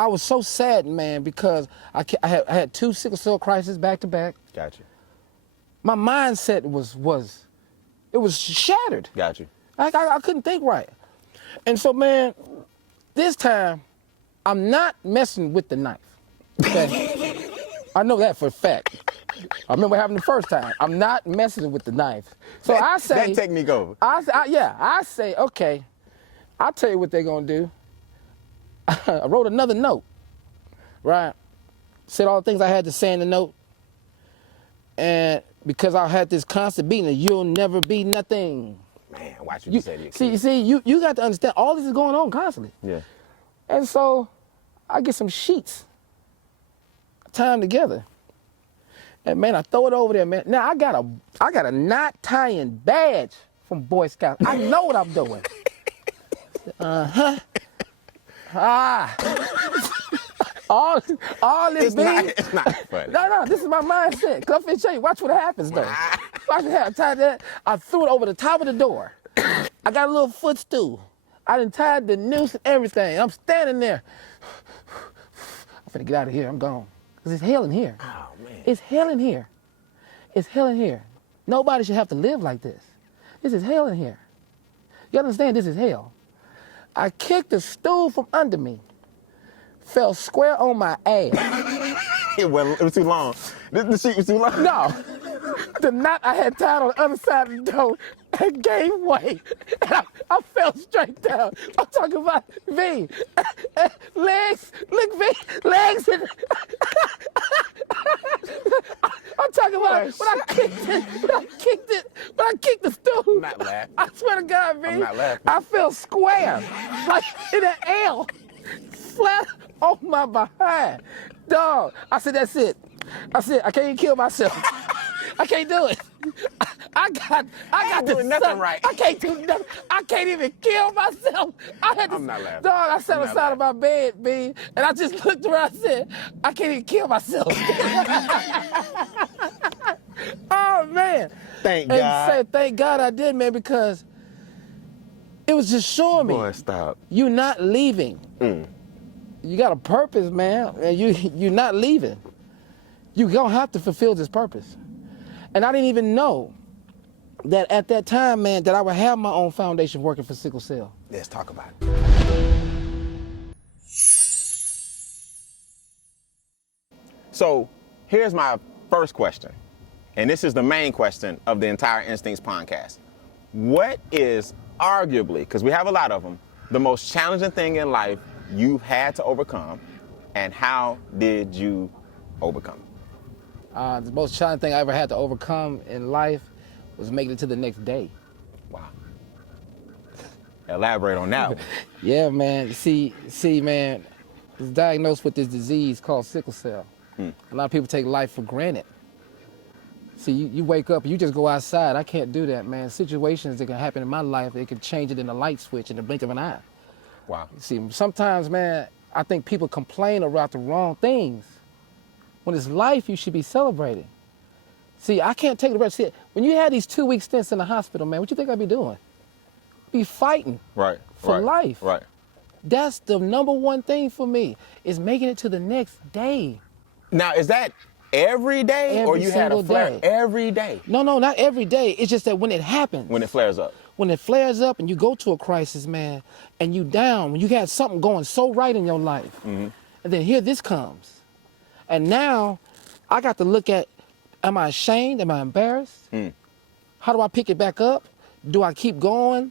I was so sad, man, because I had 2 sickle cell crises back to back. Gotcha. My mindset was shattered. Gotcha. I couldn't think right. And so, man, this time, I'm not messing with the knife. Okay? I know that for a fact. I remember having the first time. I'm not messing with the knife. So I say... That technique over. I say, okay, I'll tell you what they're going to do. I wrote another note, right? Said all the things I had to say in the note. And because I had this constant beating, you'll never be nothing. Man, watch what you say to your kids. See, you got to understand, all this is going on constantly. Yeah. And so I get some sheets, tie them together. And man, I throw it over there, man. Now I got a knot tying badge from Boy Scouts. I know what I'm doing. All this being. It's not funny. No, this is my mindset. Come and show you. Watch what happens though. Watch what happens. I tied that. I threw it over the top of the door. I got a little footstool. I done tied the noose and everything. I'm standing there. I'm finna get out of here. I'm gone. Because it's hell in here. Oh, man. It's hell in here. It's hell in here. Nobody should have to live like this. This is hell in here. You understand? This is hell. I kicked the stool from under me. Fell square on my ass. It was too long. The sheet was too long. No. The knot I had tied on the other side of the door gave way. And I fell straight down. I'm talking about Beane. Legs. Look, Beane. Legs. I'm talking about when I kicked the stool. I'm not laughing. I swear to God, Beane. I'm not laughing. I fell square. Like in an L. Flat on my behind. Dog. I said, that's it. I said, I can't even kill myself. I can't do it. I got doing nothing right. I can't do nothing. I can't even kill myself. I'm not laughing. Dog, I sat on the side of my bed, Beane, and I just looked around and said, I can't even kill myself. Oh, man. Thank God. God. And thank God I did, man, because it was just showing me. Boy, stop. You're not leaving. You got a purpose, man, and you're not leaving. You're going to have to fulfill this purpose. And I didn't even know that at that time, man, that I would have my own foundation working for sickle cell. Let's talk about it. So here's my first question, and this is the main question of the entire Instincts PONDCast. What is arguably, because we have a lot of them, the most challenging thing in life you've had to overcome, and how did you overcome it? The most challenging thing I ever had to overcome in life was making it to the next day. Wow. Elaborate on that one. Yeah, man. See, man, I was diagnosed with this disease called sickle cell. A lot of people take life for granted. See, you wake up, you just go outside. I can't do that, man. Situations that can happen in my life, it can change it in a light switch in the blink of an eye. Wow. See, sometimes, man, I think people complain about the wrong things. When it's life, you should be celebrating. See, I can't take the rest. See, when you had these 2-week stints in the hospital, man, what you think I'd be doing? Be fighting for life. Right. That's the number one thing for me, is making it to the next day. Now, is that every day, or you had a flare every day? No, not every day. It's just that when it happens. When it flares up. When it flares up and you go to a crisis, man, and you down, when you got something going so right in your life, and then here this comes. And now I got to look at, am I ashamed? Am I embarrassed? How do I pick it back up? Do I keep going?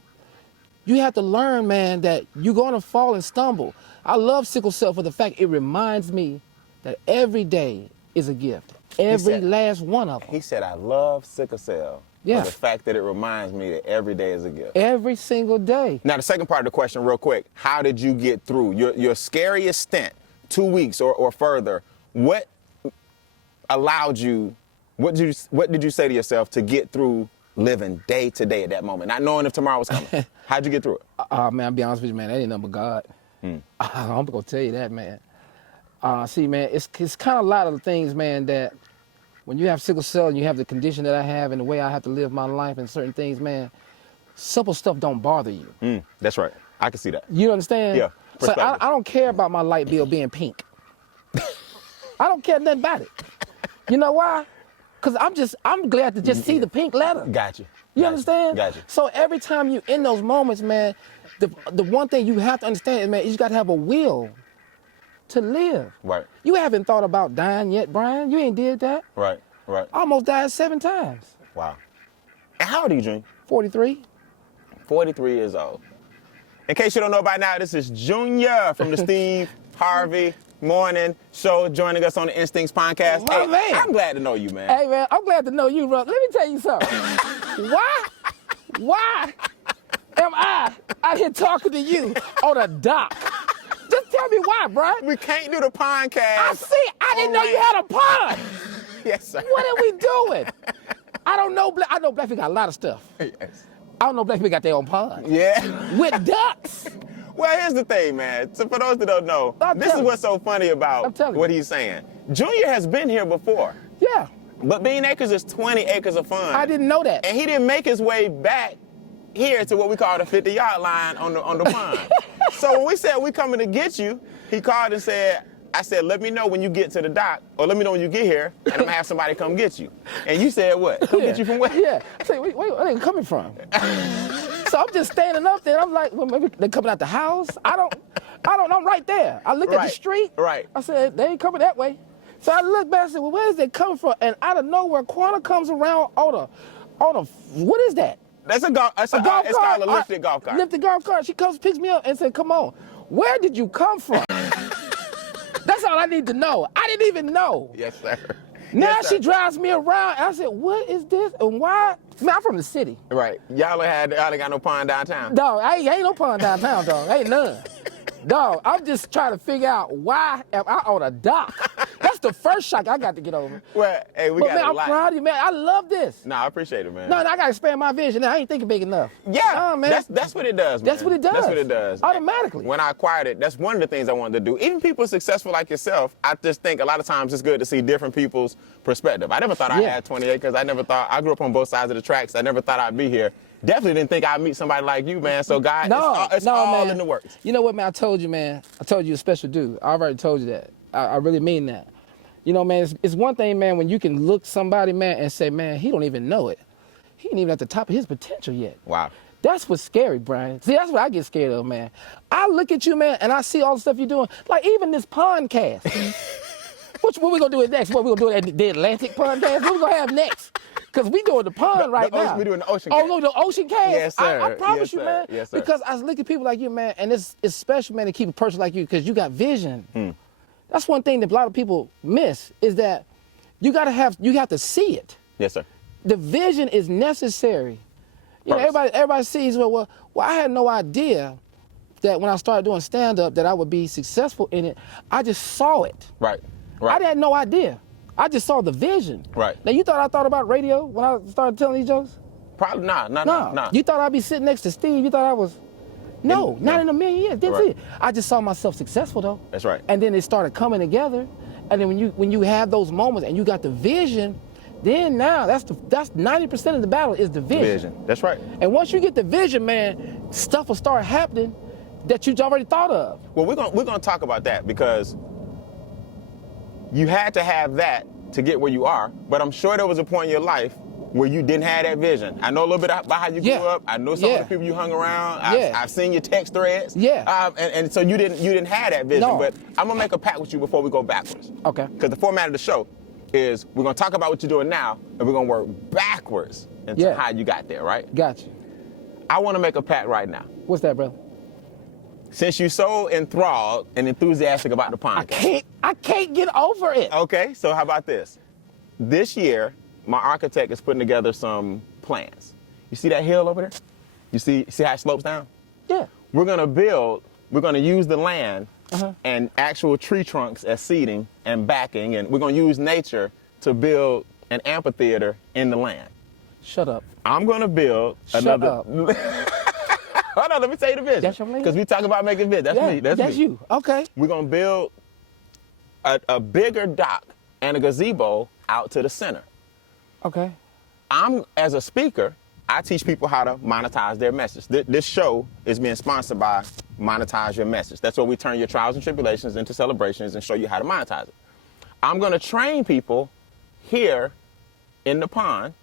You have to learn, man, that you're going to fall and stumble. I love sickle cell for the fact it reminds me that every day is a gift. Every last one of them. He said, I love sickle cell. Yeah. For the fact that it reminds me that every day is a gift. Every single day. Now, the second part of the question, real quick, how did you get through your scariest stint, 2 weeks or further? What allowed you, what did you say to yourself to get through living day to day at that moment, not knowing if tomorrow was coming? How'd you get through it? Man, I'll be honest with you, man, that ain't nothing but God. I'm gonna tell you that, man. See, man, it's kind of a lot of the things, man, that when you have sickle cell and you have the condition that I have and the way I have to live my life and certain things, man, simple stuff don't bother you. That's right. I can see that. You understand? Yeah. So I don't care about my light bill being pink. I don't care nothing about it. You know why? Because I'm glad to just see the pink letter. Got you. You understand? Got you. So every time you in those moments, man, the one thing you have to understand is, man, you just got to have a will to live. Right. You haven't thought about dying yet, Brian. You ain't did that. Right. I almost died 7 times. Wow. And how old are you, Junior? 43. 43 years old. In case you don't know by now, this is Junior from the Steve Harvey Morning Show, joining us on the Instincts PONDCast. My man. I'm glad to know you, man. Hey, man, I'm glad to know you, bro. Let me tell you something. Why am I out here talking to you on a dock? Just tell me why, bro. We can't do the podcast. I didn't know you had a pond. Yes, sir. What are we doing? I don't know. I know black people got a lot of stuff. Yes. I don't know black people got their own pond. Yeah. With ducks. Well, here's the thing, man. So for those that don't know, this is what's so funny about what he's saying. Junior has been here before. Yeah. But Beane Acres is 20 acres of fun. I didn't know that. And he didn't make his way back here to what we call the 50-yard line on the pond. So when we said we coming to get you, he called and said, I said, let me know when you get to the dock, or let me know when you get here, and I'm gonna have somebody come get you. And you said what? Come get you from where? Yeah. I said, wait, where they coming from? So I'm just standing up there. I'm like, well, maybe they're coming out the house. I don't, I'm right there. I looked at the street. Right. I said, they ain't coming that way. So I looked back and said, well, where is they coming from? And out of nowhere, Quanta comes around on a, what is that? That's a golf It's cart. Called a lifted golf cart. Lifted golf cart. She comes, picks me up and said, come on, where did you come from? That's all I need to know. I didn't even know. Yes, sir. Now Yes, sir. she drives me around. And I said, what is this and why? Man, I'm from the city. Right. Y'all ain't got no pond downtown. Dog, ain't no pond downtown, dog. Ain't none. Dog, I'm just trying to figure out why am I on a dock. That's the first shock I got to get over. Well, hey, we But got man, a I'm lot. proud of you, man. I love this. No, I appreciate it, man. No, I got to expand my vision. I ain't thinking big enough. Yeah, man. that's what it does, man. That's what it does. That's what it does. Automatically. When I acquired it, that's one of the things I wanted to do. Even people successful like yourself, I just think a lot of times it's good to see different people's perspective. I never thought I had 20 acres. I grew up on both sides of the tracks. I never thought I'd be here. Definitely didn't think I'd meet somebody like you, man. So, God, it's all man. in the works. You know what, man? I told you, man. I told you a special dude. I already told you that. I really mean that. You know, man, it's one thing, man, when you can look somebody, man, and say, man, he don't even know it. He ain't even at the top of his potential yet. Wow. That's what's scary, Brian. See, that's what I get scared of, man. I look at you, man, and I see all the stuff you're doing. Like even this podcast. What we gonna do next? What we gonna do at the Atlantic podcast? What we gonna have next? Because we doing the pond right now. We doing the ocean Oh, cast. no, the ocean cast? Yes, sir. I promise Yes, you, sir. man. Yes, sir. Because I look at people like you, man, and it's special, man, to keep a person like you because you got vision. That's one thing that a lot of people miss is that you have to see it. Yes, sir. The vision is necessary. You know, everybody sees, well, I had no idea that when I started doing stand-up that I would be successful in it. I just saw it. Right. I had no idea. I just saw the vision. Right. Now, you thought I thought about radio when I started telling these jokes? Probably not. No. You thought I'd be sitting next to Steve? You thought I was? No, not in a million years. Didn't see it. I just saw myself successful, though. That's right. And then it started coming together. And then when you have those moments and you got the vision, then now that's 90% of the battle is the vision. That's right. And once you get the vision, man, stuff will start happening that you already thought of. Well, we're gonna talk about that because you had to have that to get where you are. But I'm sure there was a point in your life where you didn't have that vision. I know a little bit about how you grew up. I know some of the people you hung around. I've seen your text threads. And so you didn't have that vision. No. But I'm gonna make a pact with you before we go backwards. Okay. Because the format of the show is we're gonna talk about what you're doing now, and we're gonna work backwards into how you got there, right? Gotcha. I want to make a pact right now. What's that, brother? Since you're so enthralled and enthusiastic about the podcast. I can't get over it. Okay, so how about this? This year, my architect is putting together some plans. You see that hill over there? You see how it slopes down? Yeah. We're gonna use the land and actual tree trunks as seating and backing, and we're gonna use nature to build an amphitheater in the land. Shut up. I'm gonna build Shut up. Hold on, let me tell you the vision. That's your man? Because we talk about making vision. That's me. That's you. Okay. We're gonna build a bigger dock and a gazebo out to the center. Okay. As a speaker, I teach people how to monetize their message. This show is being sponsored by monetize your message. That's where we turn your trials and tribulations into celebrations and show you how to monetize it. I'm going to train people here in the pond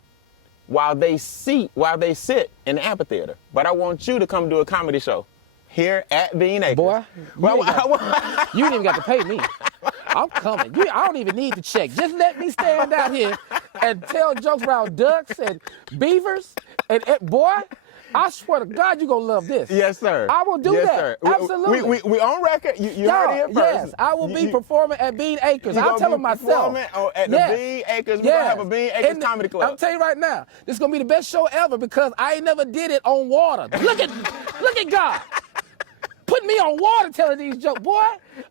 while they sit in the amphitheater. But I want you to come do a comedy show here at Beane Acres. Boy, you ain't even got to pay me. I'm coming. I don't even need the check. Just let me stand out here and tell jokes around ducks and beavers. And boy, I swear to God, you're going to love this. Yes, sir. I will do yes, that. Sir. Absolutely. We on record. You heard it first. Yes, I will be performing at Beane Acres. I'll tell them myself. At the Beane Acres. We're going to have a Beane Acres comedy club. I'll tell you right now, this is going to be the best show ever because I ain't never did it on water. Look at God. Put me on water telling these jokes. Boy,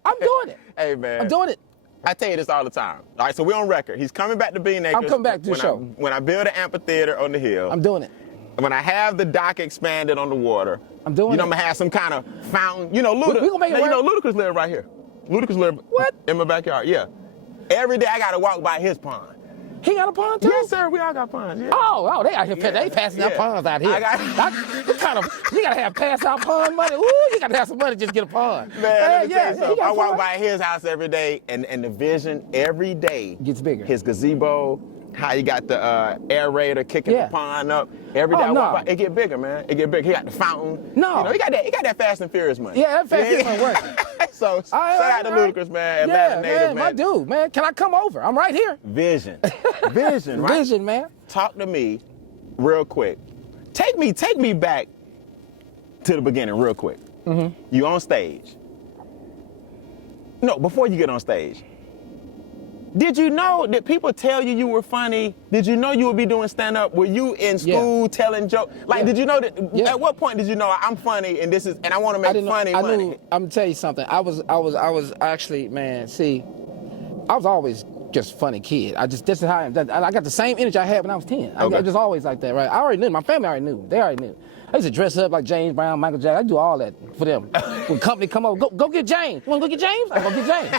I'm doing it. Hey, man. I'm doing it. I tell you this all the time. All right, so we're on record. He's coming back to Beane Acres. I'm coming back to the show. When I build an amphitheater on the hill. I'm doing it. When I have the dock expanded on the water. I'm doing it. I'm going to have some kind of fountain. You know, we gonna make it work. Ludacris live right here. Ludacris live in my backyard, yeah. Every day I got to walk by his pond. He got a pond too? Yes, sir. We all got ponds. Yeah. Oh, they out here. They passing out ponds out here. You gotta have pass out pond money. Ooh, you gotta have some money just to get a pond. Man, let me tell you something. I walk by his house every day, and the vision every day gets bigger. His gazebo, how he got the aerator kicking the pond up. Every day I walk by, it get bigger, man. It get bigger. He got the fountain. No, he got that Fast and Furious money. Yeah, that Fast and Furious money working. So shout out to Ludacris, man. Yeah, man, my dude, man. Can I come over? I'm right here. Vision, right? Vision, man. Talk to me, real quick. Take me back to the beginning, real quick. Mm-hmm. You on stage? No, before you get on stage. Did you know that people tell you were funny? Did you know you would be doing stand-up? Were you in school telling jokes? Did you know that? At what point did you know I'm funny and I want to make funny money? I'm gonna tell you something. I was actually, man. See, I was always just a funny kid. This is how I am. I got the same energy I had when I was 10. I just always like that, right? I already knew. My family already knew. They already knew. I used to dress up like James Brown, Michael Jackson. I do all that for them. When company come over, go get James. You want to go get James? I go get James.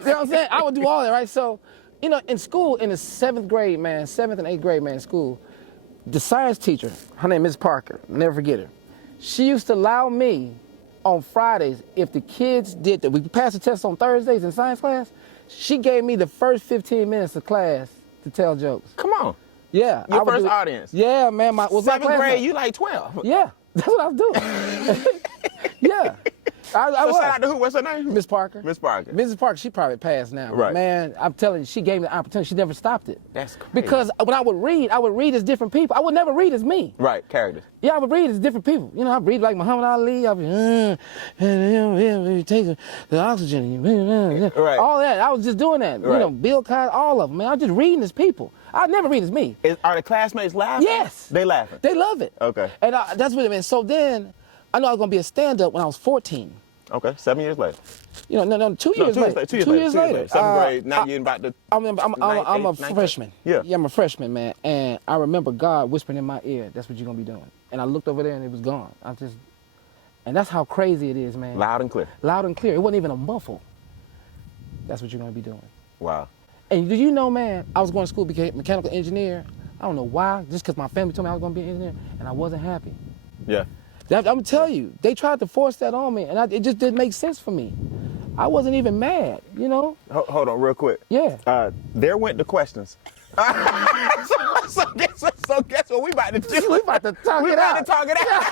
You know what I'm saying? I would do all that, right? So, in school, in the 7th grade, man, 7th and 8th grade, man, in school, the science teacher, her name is Ms. Parker, never forget her. She used to allow me on Fridays, if the kids did that, we passed the test on Thursdays in science class, she gave me the first 15 minutes of class to tell jokes. Come on. Yeah. Your first audience. Yeah, man. 7th grade, you like 12. Yeah, that's what I was doing. Yeah. Shout out to who? What's her name? Miss Parker. Miss Parker. Mrs. Parker, she probably passed now. Right. Man, I'm telling you, she gave me the opportunity. She never stopped it. That's crazy. Because when I would read as different people. I would never read as me. Right, characters. Yeah, I would read as different people. I'd read like Muhammad Ali. I'd be, take the oxygen. Right. All that. I was just doing that. Right. Bill Cosby, all of them, man. I was just reading as people. I'd never read as me. Are the classmates laughing? Yes. They laughing? They love it. Okay. And that's what it meant. So then, I know I was going to be a stand-up when I was 14. Okay, 7 years later. 2 years later. 2 years later. 7th grade, now you're about to... I'm a freshman. Yeah, I'm a freshman, man. And I remember God whispering in my ear, that's what you're going to be doing. And I looked over there and it was gone. And that's how crazy it is, man. Loud and clear. Loud and clear. It wasn't even a muffle. That's what you're going to be doing. Wow. And do you know, man, I was going to school to become a mechanical engineer. I don't know why, just because my family told me I was going to be an engineer, and I wasn't happy. Yeah. I'm going to tell you, they tried to force that on me, and it just didn't make sense for me. I wasn't even mad, Hold on, real quick. Yeah. There went the questions. So guess what we about to do? We about to talk it out. We about to talk it out.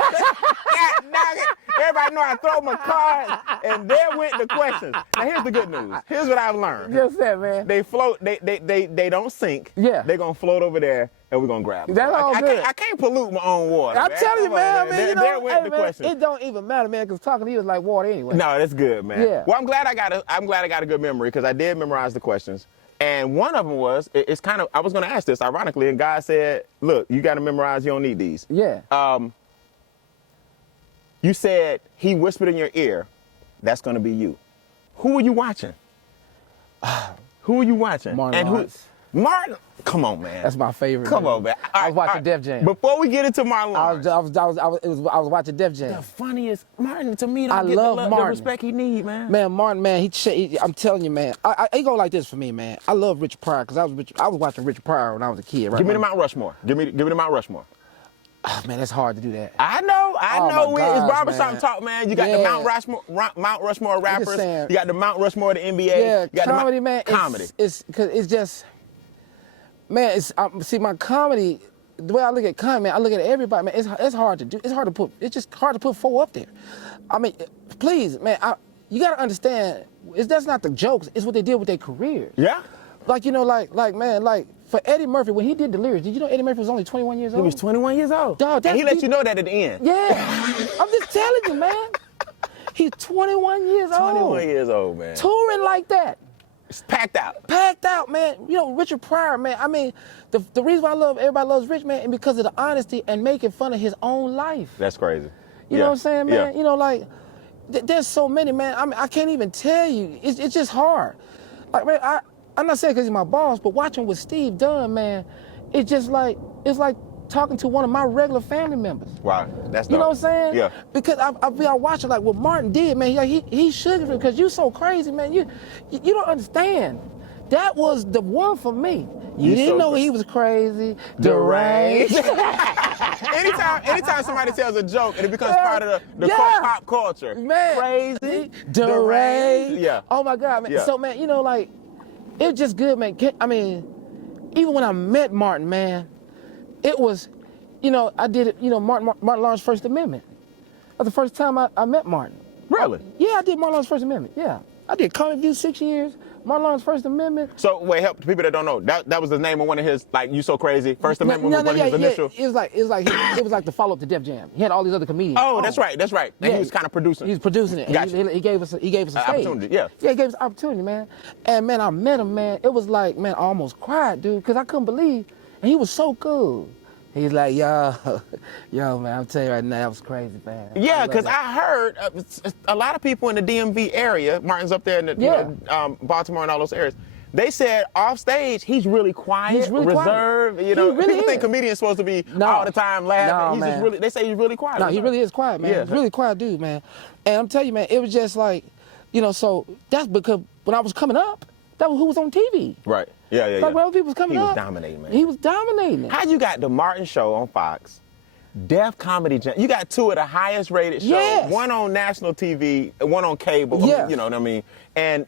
Everybody know I throw my cards, and there went the questions. Now here's the good news. Here's what I've learned. Just that, man. They float. They don't sink. Yeah. They're gonna float over there, and we're gonna grab them. That's all good. I can't pollute my own water. I'm telling you, man. There went the questions. It don't even matter, man, because talking to you is like water anyway. No, that's good, man. Yeah. Well, I'm glad I got a good memory because I did memorize the questions. And one of them was, it's kind of, I was going to ask this ironically, and God said, look, you got to memorize, you don't need these. Yeah. You said he whispered in your ear, that's going to be you. Who were you watching? Who were you watching? Martin. Martin. Come on, man. That's my favorite. Come on, man. I was watching Def Jam. Before we get into Martin I was watching Def Jam. The funniest Martin to me. I love Martin. The respect he need, man. Man, Martin, man, I'm telling you, man. He go like this for me, man. I love Richard Pryor because I was watching Richard Pryor when I was a kid. Right? Give me the Mount Rushmore. Give me the Mount Rushmore. Oh, man, it's hard to do that. I know. Oh, my It's gosh, barbershop man. talk, man. You got the Mount Rushmore rappers. saying. You got the Mount Rushmore of the NBA. Yeah, you got comedy, man. Comedy. It's because it's just, man. See, my comedy. The way I look at comedy, man, I look at everybody, man. It's hard to do. It's hard to put. It's just hard to put four up there. I mean, please, man. You gotta understand. That's not the jokes. It's what they did with their careers. Yeah. Like man, like for Eddie Murphy when he did Delirious, did you know Eddie Murphy was only 21 years old? He was 21 years old. Dog, and he let you know that at the end. Yeah, I'm just telling you, man. He's 21 years old. 21 years old, man. Touring like that. It's packed out. Packed out, man. You know, Richard Pryor, man. I mean, the reason why everybody loves Rich, man, is because of the honesty and making fun of his own life. That's crazy. You know what I'm saying, man? Yeah. You know, like, there's so many, man. I mean, I can't even tell you. It's just hard. Like, man, I'm not saying because he's my boss, but watching what Steve done, man, it's like talking to one of my regular family members. Wow, that's dope. You know what I'm saying? Yeah. Because I watching like what Martin did, man. He shook it because you so crazy, man. You don't understand. That was the one for me. You didn't know he was crazy, deranged. anytime somebody tells a joke and it becomes part of the pop culture, man, crazy, deranged. Yeah. Oh my God, man. Yeah. So, man, you know, like, it was just good, man. I mean, even when I met Martin, man, it was, you know, I did it, you know, Martin launched First Amendment. That was the first time I met Martin. Really? Yeah, I did Martin launched First Amendment, yeah. I did Comic View 6 years, Martin launched First Amendment. So, wait, help the people that don't know. That was the name of one of his, like, You So Crazy? First Amendment was one of his initial? It was like the follow-up to Def Jam. He had all these other comedians. Oh, that's right. And he was kind of producing. He was producing it. Gotcha. He gave us a stage. Opportunity, yeah. Yeah, he gave us an opportunity, man. And, man, I met him, man. It was like, man, I almost cried, dude, because I couldn't believe. And he was so cool. He's like, yo, man, I'm telling you right now, that was crazy, man. Yeah, because I heard a lot of people in the DMV area, Martin's up there in the Baltimore and all those areas, they said off stage, he's really quiet, He's really reserved. quiet. You know, He really people think comedians supposed to be all the time laughing. No, He's just really, they say he's really quiet. No, he really is quiet, man. Yeah. He's really quiet dude, man. And I'm telling you, man, it was just like, you know, so that's because when I was coming up, that was who was on TV. Right. Yeah. Like when other people was coming up. He was dominating, man. He was dominating. How you got the Martin Show on Fox, Def Comedy Jam? You got two of the highest rated shows. Yes. One on national TV, one on cable. Yeah. You know what I mean? And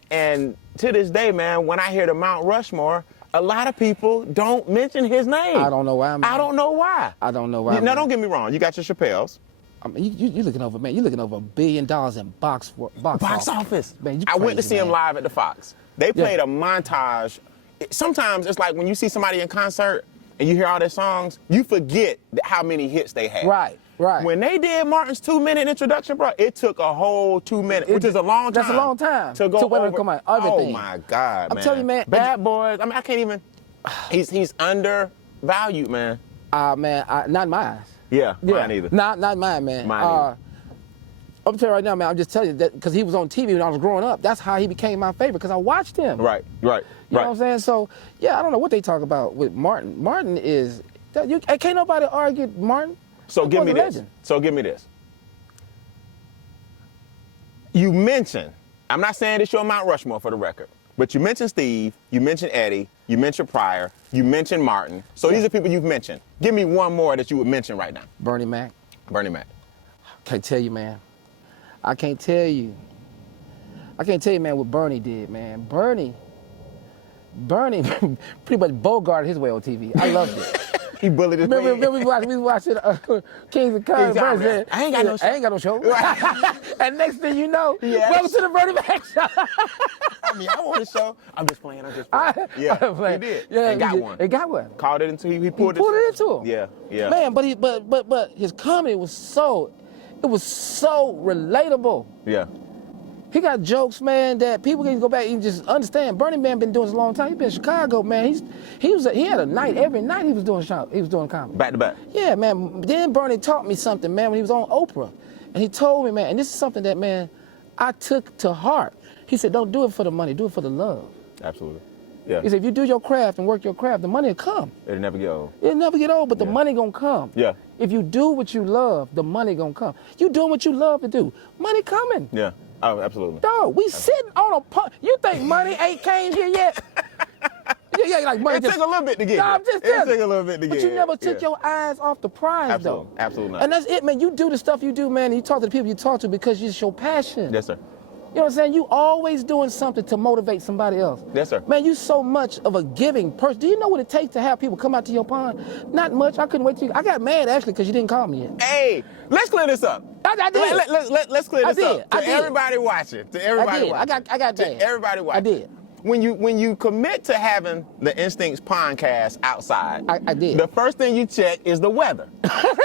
to this day, man, when I hear the Mount Rushmore, a lot of people don't mention his name. I don't know why, man. I don't know why. Now, don't get me wrong. You got your Chappelle's. I mean, you looking over, man. You looking over $1 billion in box office. Man, you I went to crazy, see him man. live at the Fox. They played a montage. Sometimes it's like when you see somebody in concert and you hear all their songs, you forget how many hits they had. Right. When they did Martin's 2-minute introduction, bro, it took a whole 2 minutes, which is a long time. That's a long time. To go over. Come on, everything. Oh my God, man. I'm telling you, man. Bad Boys. I mean, I can't even. He's undervalued, man. Man, not in my eyes. Yeah, mine either. Not mine, man. Mine either. I'm telling you right now, man, I'm just telling you that because he was on TV when I was growing up. That's how he became my favorite because I watched him. Right. You know what I'm saying? So, yeah, I don't know what they talk about with Martin. Martin is, can't nobody argue Martin. So give me this. You mentioned, I'm not saying it's your Mount Rushmore for the record, but you mentioned Steve, you mentioned Eddie, you mentioned Pryor, you mentioned Martin. So these are people you've mentioned. Give me one more that you would mention right now. Bernie Mac. Can't tell you, man. I can't tell you, man, what Bernie did, man. Bernie pretty much bogarted his way on TV. I loved it. He bullied his way. Remember we was watching Kings of Comedy. Bernie said, I ain't got no show. And next thing you know, Yes. welcome to the Bernie Mac show. I mean, I want a show. I'm just playing. Yeah, he did. Yeah, and got one. He got one. Called it into, he pulled it into him. Yeah. Man, but his comedy was so relatable. Yeah. He got jokes, man, that people can go back and just understand. Bernie Man been doing this a long time. He been in Chicago, man. He had a night every night. He was doing comedy. Back to back. Yeah, man. Then Bernie taught me something, man, when he was on Oprah, and he told me, man, and this is something that, man, I took to heart. He said, "Don't do it for the money. Do it for the love." Absolutely. Yeah. He said, "If you do your craft and work your craft, the money will come. It'll never get old. It'll never get old, but the money gonna come. Yeah. If you do what you love, the money gonna come. You doing what you love to do, money coming. Yeah. Oh, absolutely. Dog, we sitting on a pump. You think money ain't came here yet? Yeah, like money It took a little bit to get Nah, it. I'm just It telling took you. a little bit to But get you it. never took Yeah. your eyes off the prize, Absolutely. though. Absolutely not. And that's it, man. You do the stuff you do, man, and you talk to the people you talk to because it's your passion. Yes, sir. You know what I'm saying? You always doing something to motivate somebody else. Yes, sir. Man, you so much of a giving person. Do you know what it takes to have people come out to your pond? Not much. I couldn't wait till you. I got mad, actually, because you didn't call me yet. Hey, let's clear this up. I did. Let's clear I this did. up. To everybody watching. To everybody watching. I got to mad. everybody watching. I did. When you commit to having the Instincts PONDcast outside, I did. The first thing you check is the weather.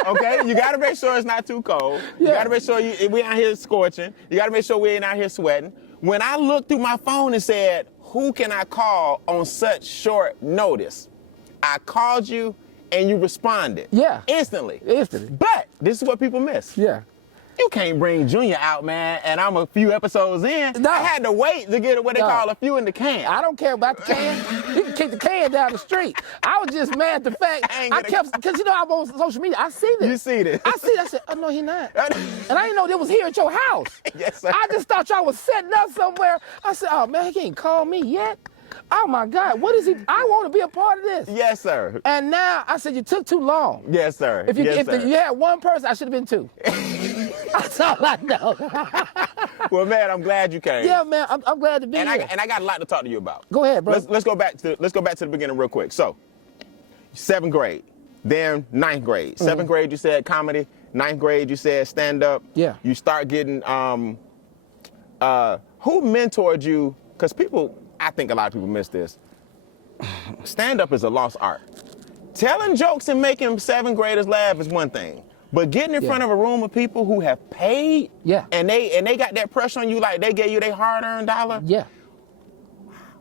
Okay? You got to make sure it's not too cold. You Yeah. got to make sure we out here scorching. You got to make sure we ain't out here sweating. When I looked through my phone and said, who can I call on such short notice? I called you and you responded. Yeah. Instantly. Instantly. But this is what people miss. Yeah. You can't bring Junior out, man, and I'm a few episodes in. No. I had to wait to get what they No. call a few in the can. I don't care about the can. You can kick the can down the street. I was just mad at the fact I kept, because you know I'm on social media. I see this. You see this. I see that. I said, oh no, he not. And I didn't know that was here at your house. Yes, sir. I just thought y'all was setting up somewhere. I said, oh man, he can't call me yet. Oh my God, what is he? I want to be a part of this. Yes, sir. And now I said, you took too long. Yes, sir. If you yes, sir. you had one person, I should have been two. That's all I know. Well, man, I'm glad you came. Yeah, man, I'm glad to be And here. I got a lot to talk to you about. Go ahead, bro. Let's go back to the beginning real quick. So, 7th grade, then 9th grade. 7th grade, you said comedy. 9th grade, you said stand up. Yeah. You start getting who mentored you? Because I think a lot of people miss this. Stand up is a lost art. Telling jokes and making 7th graders laugh is one thing. But getting in front of a room of people who have paid, and they got that pressure on you, like they gave you their hard-earned dollar. Yeah.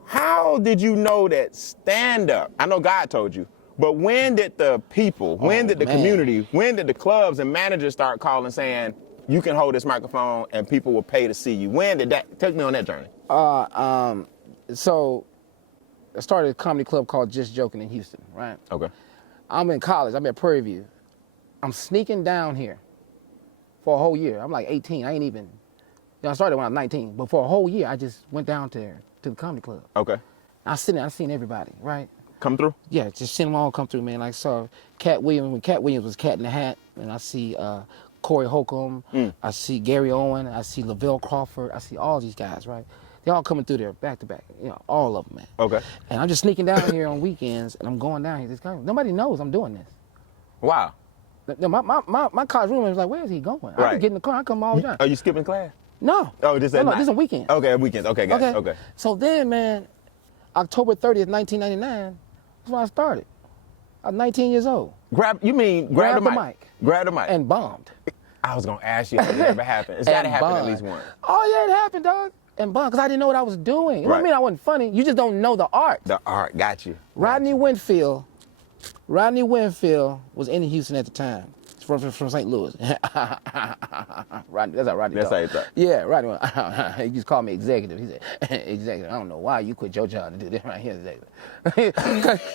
How did you know that stand-up? I know God told you, but when did the people, when did the community, when did the clubs and managers start calling saying, you can hold this microphone and people will pay to see you? When did that? Take me on that journey. So I started a comedy club called Just Joking in Houston, right? Okay. I'm in college. I'm at Prairie View. I'm sneaking down here for a whole year. I'm like 18. I ain't even, I started when I was 19. But for a whole year, I just went down to the comedy club. Okay. I was sitting there, I seen everybody, right? Come through? Yeah, just seen them all come through, man. Like, saw Cat Williams, when Cat Williams was Cat in the Hat, and I see Corey Holcomb, I see Gary Owen, I see Lavelle Crawford, I see all these guys, right? They all coming through there back to back, all of them, man. Okay. And I'm just sneaking down here on weekends, and I'm going down here. Nobody knows I'm doing this. Wow. My college roommate was like, where is he going? I can get in the car, I come all the time. Are you skipping class? No. Oh, just at night? This is a weekend. Okay, weekends. Okay, got it. Okay. So then, man, October 30th, 1999, that's when I started. I was 19 years old. Grab the mic. Grab the mic. And bombed. I was going to ask you if it ever happened. It's got to happen at least once. Oh, yeah, it happened, dog. And bombed, because I didn't know what I was doing. You know what I mean? I wasn't funny. You just don't know the art. The art, got you. Rodney Winfield was in Houston at the time. From St. Louis. Rodney, that's how Rodney That's talk. how he talk. Yeah, Rodney. He just called me executive. He said, executive, I don't know why you quit your job to do this right here, executive.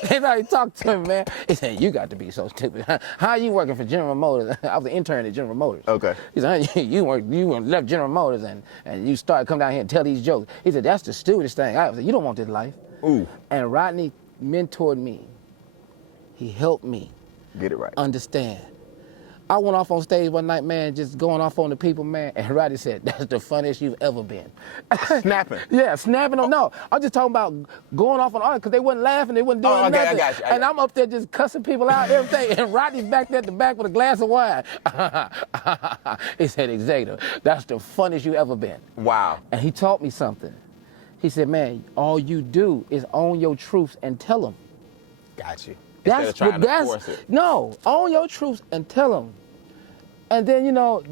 Everybody talked to him, man. He said, you got to be so stupid. How are you working for General Motors? I was an intern at General Motors. Okay. He said, you left General Motors and you started coming down here and tell these jokes. He said, that's the stupidest thing. I said, you don't want this life. Ooh. And Rodney mentored me. He helped me. Get it right. Understand. I went off on stage one night, man, just going off on the people, man, and Rodney said, that's the funniest you've ever been. Snapping. Yeah, snapping. No, I'm just talking about going off on audience because they wasn't laughing, they wasn't doing nothing. I got you. And I'm up there just cussing people out, everything, and Rodney's back there at the back with a glass of wine. He said, executive, that's the funniest you've ever been. Wow. And he taught me something. He said, man, all you do is own your truths and tell them. Got you. Instead of trying to force it. No, own your truths and tell them. And then,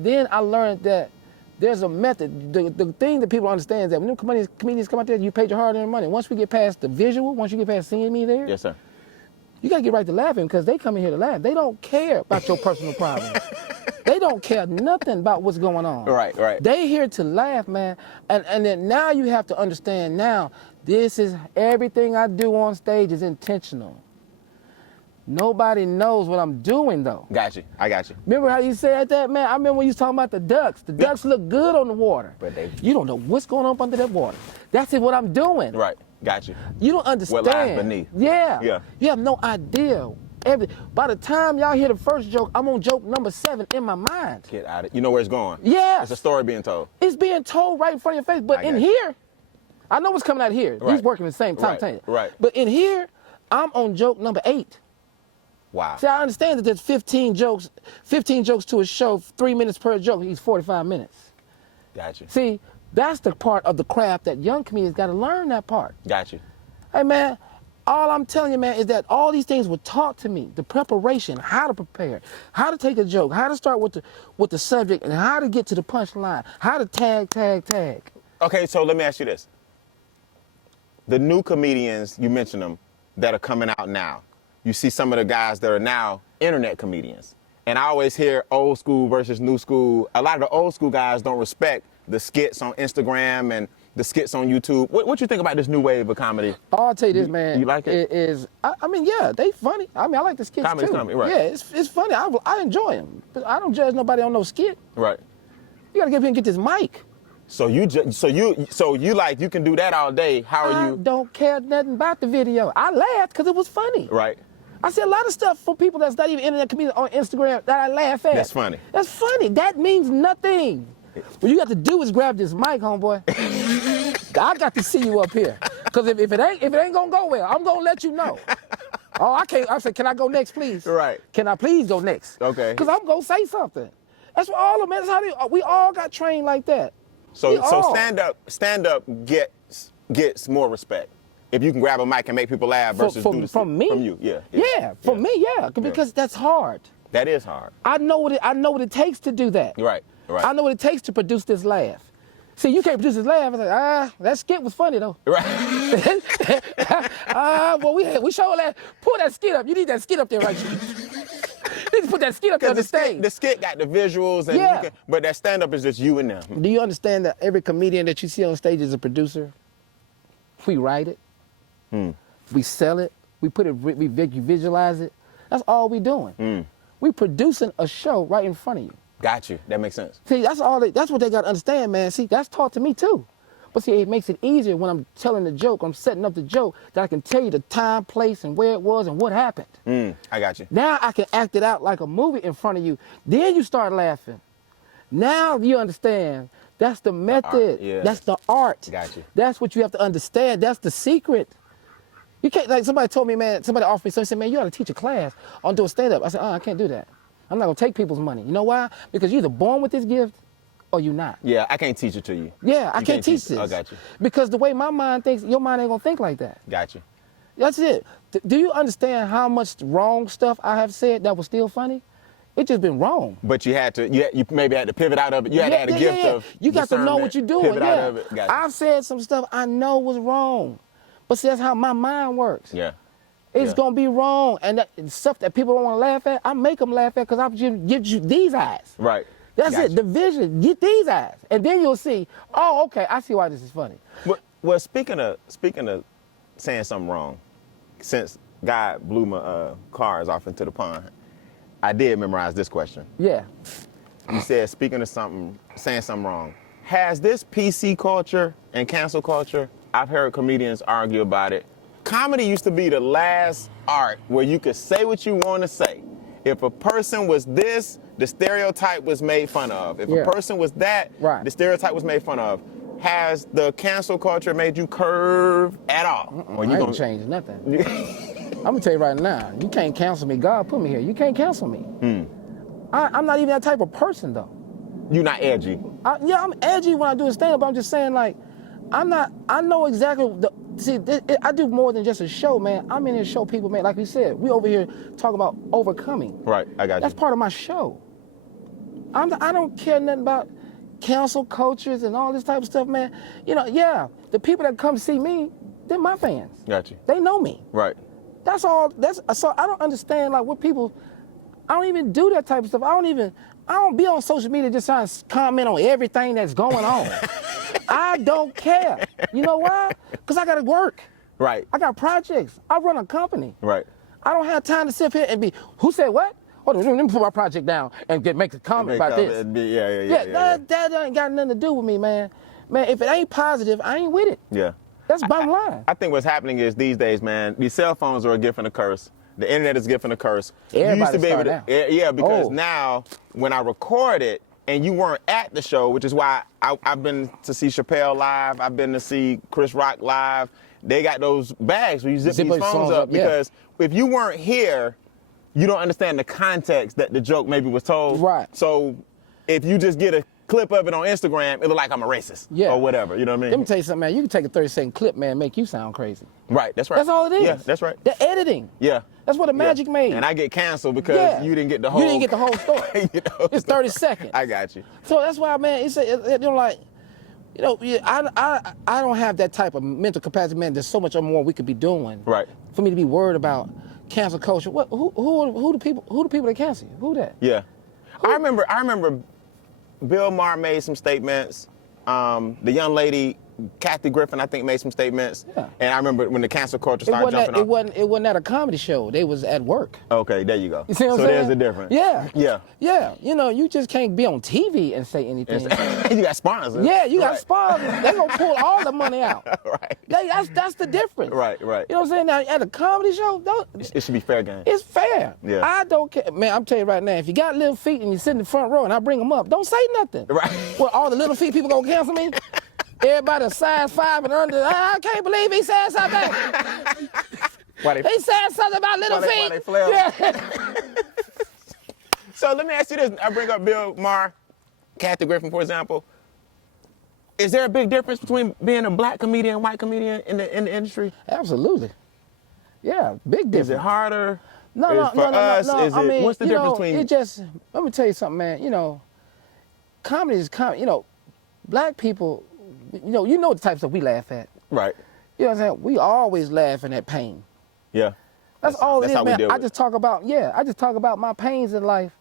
then I learned that there's a method. The thing that people understand is that when comedians come out there, you paid your hard-earned money. Once we get past the visual, once you get past seeing me there, yes, sir. You got to get right to laughing because they come in here to laugh. They don't care about your personal problems. They don't care nothing about what's going on. Right. They here to laugh, man. And then now you have to understand now, this is everything I do on stage is intentional. Nobody knows what I'm doing, though. Got you. I got you. Remember how you said that, man? I remember when you was talking about the ducks. The ducks look good on the water. But you don't know what's going on under that water. That's what I'm doing. Right. Got you. You don't understand. What lies beneath. Yeah. Yeah. You have no idea. By the time y'all hear the first joke, I'm on joke number 7 in my mind. Get out of it. You know where it's going. Yes. It's a story being told. It's being told right in front of your face. But in here, I know what's coming out here. Right. He's working at the same time. Right. But in here, I'm on joke number 8. Wow. See, I understand that there's 15 jokes to a show, 3 minutes per joke. He's 45 minutes. Got you. See, that's the part of the craft that young comedians got to learn that part. Got you. Hey, man, all I'm telling you, man, is that all these things were taught to me. The preparation, how to prepare, how to take a joke, how to start with the subject, and how to get to the punchline, how to tag. Okay, so let me ask you this. The new comedians, you mentioned them, that are coming out now. You see some of the guys that are now internet comedians. And I always hear old school versus new school. A lot of the old school guys don't respect the skits on Instagram and the skits on YouTube. What you think about this new wave of comedy? Oh, I'll tell you this, man. You like it? I mean, yeah, they funny. I mean, I like the skits Comedy's too. comedy, right. Yeah, it's funny. I enjoy them. But I don't judge nobody on no skit. Right. You gotta get here and get this mic. So you like, you can do that all day. How are you? I don't care nothing about the video. I laughed because it was funny. Right. I see a lot of stuff from people that's not even internet comedians on Instagram that I laugh at. That's funny. That's funny. That means nothing. What you got to do is grab this mic, homeboy. I got to see you up here. Because if it ain't gonna go well, I'm gonna let you know. Oh, I can't. I said, can I go next, please? Right. Can I please go next? Okay. Because I'm gonna say something. That's what all of them. That's how we all got trained like that. So stand up gets more respect. If you can grab a mic and make people laugh versus from me? From you, yeah. Yeah, from me, yeah. Because that's hard. That is hard. I know what it takes to do that. Right. I know what it takes to produce this laugh. See, you can't produce this laugh. It's like, that skit was funny though. Right. Well, we show that. Pull that skit up. You need that skit up there, right? You need to put that skit up there on the stage. The skit got the visuals, and but that stand up is just you and them. Do you understand that every comedian that you see on stage is a producer? We write it. We sell it. We put it. We visualize it. That's all we doing. We producing a show right in front of you. Got you. That makes sense. See, that's what they got to understand, man. See, that's taught to me too. But see, it makes it easier when I'm telling the joke, I'm setting up the joke, that I can tell you the time, place, and where it was and what happened. I got you. Now I can act it out like a movie in front of you. Then you start laughing. Now you understand. That's the method. Yeah. That's the art. Got you. That's what you have to understand. That's the secret. You can't, like somebody told me, man, somebody offered me something, said, man, you ought to teach a class on doing stand-up. I said, I can't do that. I'm not going to take people's money. You know why? Because you're either born with this gift or you're not. Yeah, I can't teach it to you. Yeah, I can't teach this. I got you. Because the way my mind thinks, your mind ain't going to think like that. Got you. That's it. Do you understand how much wrong stuff I have said that was still funny? It just been wrong. But you had to, you maybe had to pivot out of it. You had to have a gift of You got to know what you're doing. Pivot out of it. Got you. I've said some stuff I know was wrong. But see, that's how my mind works. Yeah. It's going to be wrong. And that stuff that people don't want to laugh at, I make them laugh at because I give you these eyes. Right. That's it. The vision. Get these eyes. And then you'll see, oh, okay, I see why this is funny. Well, speaking of saying something wrong, since God blew my cars off into the pond, I did memorize this question. Yeah. You said, speaking of something, saying something wrong. Has this PC culture and cancel culture, I've heard comedians argue about it. Comedy used to be the last art where you could say what you want to say. If a person was this, the stereotype was made fun of. If a person was that, the stereotype was made fun of. Has the cancel culture made you curve at all? I ain't change nothing. I'm going to tell you right now, you can't cancel me. God put me here. You can't cancel me. I'm not even that type of person, though. You're not edgy? Yeah, I'm edgy when I do a stand-up, but I'm just saying, like, I know exactly, I do more than just a show, man. I'm in here to show people, man, like we said, we over here talking about overcoming. Right, I got you. That's part of my show. I don't care nothing about cancel cultures and all this type of stuff, man. You know, yeah, the people that come see me, they're my fans. Got you. They know me. Right. That's all. So I don't understand, like, what people, I don't even do that type of stuff. I don't be on social media just trying to comment on everything that's going on. I don't care. You know why? Because I got to work. Right. I got projects. I run a company. Right. I don't have time to sit here and be, who said what? Hold on, let me put my project down and make a comment about this. Yeah. That ain't got nothing to do with me, man. Man, if it ain't positive, I ain't with it. Yeah. That's bottom line. I think what's happening is these days, man, these cell phones are a gift and a curse. The internet is a gift and a curse. Everybody you used to be able to, now. yeah, because now when I record it and you weren't at the show, which is why I've been to see Chappelle live, I've been to see Chris Rock live. They got those bags where you zip these phones up because if you weren't here, you don't understand the context that the joke maybe was told. Right. So if you just get a clip of it on Instagram, it'll look like I'm a racist or whatever. You know what I mean? Let me tell you something, man. You can take a 30-second clip, man, and make you sound crazy. Right, that's right. That's all it is. Yeah, that's right. The editing. Yeah. That's what the magic made. And I get canceled because you didn't get the whole. You didn't get the whole story. You know? It's 30 seconds. I got you. So that's why, man. It's like, I don't have that type of mental capacity, man. There's so much more we could be doing. Right. For me to be worried about cancel culture. What? Who the people that cancel you? Who that? Yeah. I remember Bill Maher made some statements. The young lady, Kathy Griffin, I think, made some statements. Yeah. And I remember when the cancel culture started jumping up. It wasn't at a comedy show. They was at work. Okay, there you go. You see what I'm so saying? There's a difference. Yeah. Yeah. Yeah. You just can't be on TV and say anything. You got sponsors. Yeah, you got sponsors. They're going to pull all the money out. Right. That's the difference. Right. You know what I'm saying? Now, at a comedy show, it should be fair game. It's fair. Yeah. I don't care. Man, I'm telling you right now, if you got little feet and you sit in the front row and I bring them up, don't say nothing. Right. Well, all the little feet people going to cancel me? Everybody a size 5 and under. I can't believe he said something. He said something about little feet. Why they flare? Yeah. So let me ask you this. I bring up Bill Maher, Kathy Griffin, for example. Is there a big difference between being a black comedian and white comedian in the industry? Absolutely. Yeah, big difference. Is it harder? No. What's the difference between? Let me tell you something, man. Comedy is comedy. Black people, you know the type of stuff we laugh at. Right. You know what I'm saying? We always laughing at pain. Yeah. That's all it is, man. I just talk about my pains in life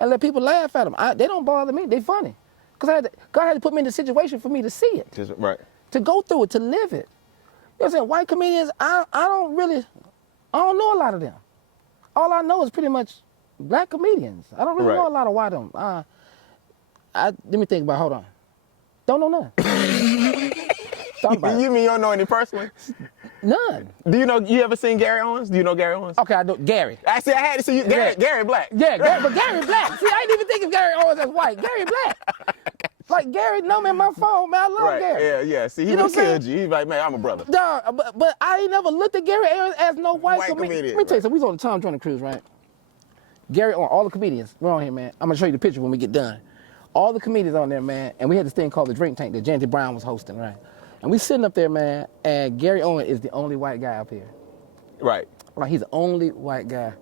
and let people laugh at them. They don't bother me. They funny. Because God had to put me in the situation for me to see it. Right. To go through it, to live it. You know what I'm saying? White comedians, I don't know a lot of them. All I know is pretty much black comedians. I don't really know a lot of white of them. Let me think about it. Hold on. Don't know none. You mean you don't know any personally? None. Do you ever seen Gary Owens? Do you know Gary Owens? Okay, I know Gary. I had to see you. Gary Black. Yeah, but Gary Black. See, I didn't even think of Gary Owens as white. Gary Black. Like Gary, know me on my phone, man. I love Gary. Yeah. See, he would have killed you. He's like, man, I'm a brother. Dog, but I ain't never looked at Gary Owens as no white comedian. Let me tell you something. We was on the Tom Joyner cruise, right? Gary on all the comedians. We're on here, man. I'm gonna show you the picture when we get done. All the comedians on there, man, and we had this thing called the Drink Tank that Janty Brown was hosting, right? And we sitting up there, man, and Gary Owen is the only white guy up here. Right. Like, he's the only white guy.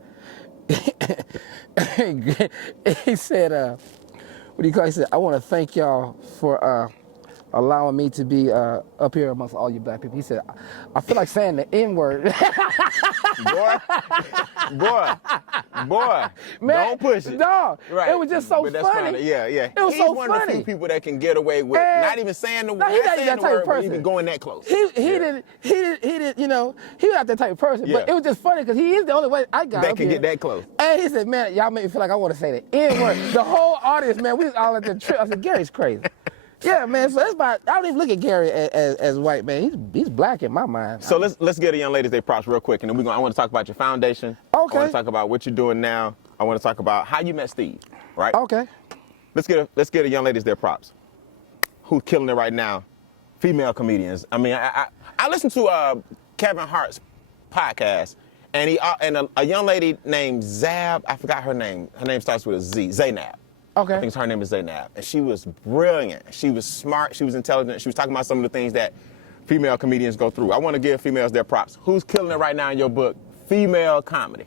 He said, what do you call it? He said, I want to thank y'all for allowing me to be up here amongst all you black people. He said, I feel like saying the N-word. Boy, man, don't push it. No, right. It was just so funny. Yeah. It was He's so one funny. of the few people that can get away with not even saying the word. He's not that type of person. Even going that close. He didn't, he was not that type of person. But it was just funny because he is the only way I got that can get that close. And he said, man, y'all make me feel like I want to say the N-word. The whole audience, man, we was all at the trip. I said, Gary's crazy. Yeah, man. So that's about. I don't even look at Gary as white, man. He's black in my mind. So let's get the young ladies their props real quick, and then I want to talk about your foundation. Okay. I want to talk about what you're doing now. I want to talk about how you met Steve. Right. Okay. Let's get the young ladies their props. Who's killing it right now? Female comedians. I mean, I listened to Kevin Hart's podcast, and a young lady named Zab. I forgot her name. Her name starts with a Z. Zainab. Okay. I think her name is Zainab. And she was brilliant. She was smart. She was intelligent. She was talking about some of the things that female comedians go through. I want to give females their props. Who's killing it right now in your book? Female comedy.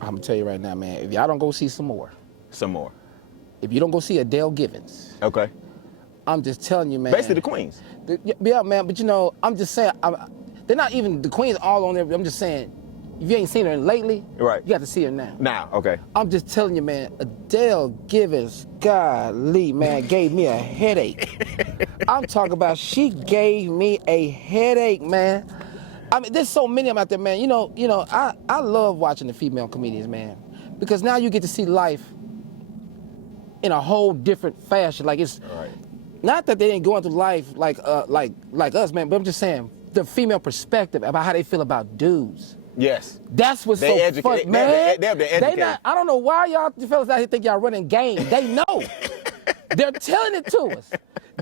I'm going to tell you right now, man, if y'all don't go see some more. If you don't go see Adele Givens. Okay. I'm just telling you, man. Basically the queens. Yeah, man. But, I'm just saying, they're not even the queens all on there. I'm just saying, if you ain't seen her lately, right, you got to see her now. Now, okay. I'm just telling you, man, Adele Givens, golly, man, gave me a headache. I'm talking about she gave me a headache, man. I mean, there's so many of them out there, man. I love watching the female comedians, man, because now you get to see life in a whole different fashion. Like, it's not that they ain't going through life like us, man, but I'm just saying, the female perspective about how they feel about dudes. Yes. That's what's so fun, man. They're educated. I don't know why y'all fellas out here think y'all running game. They know. They're telling it to us.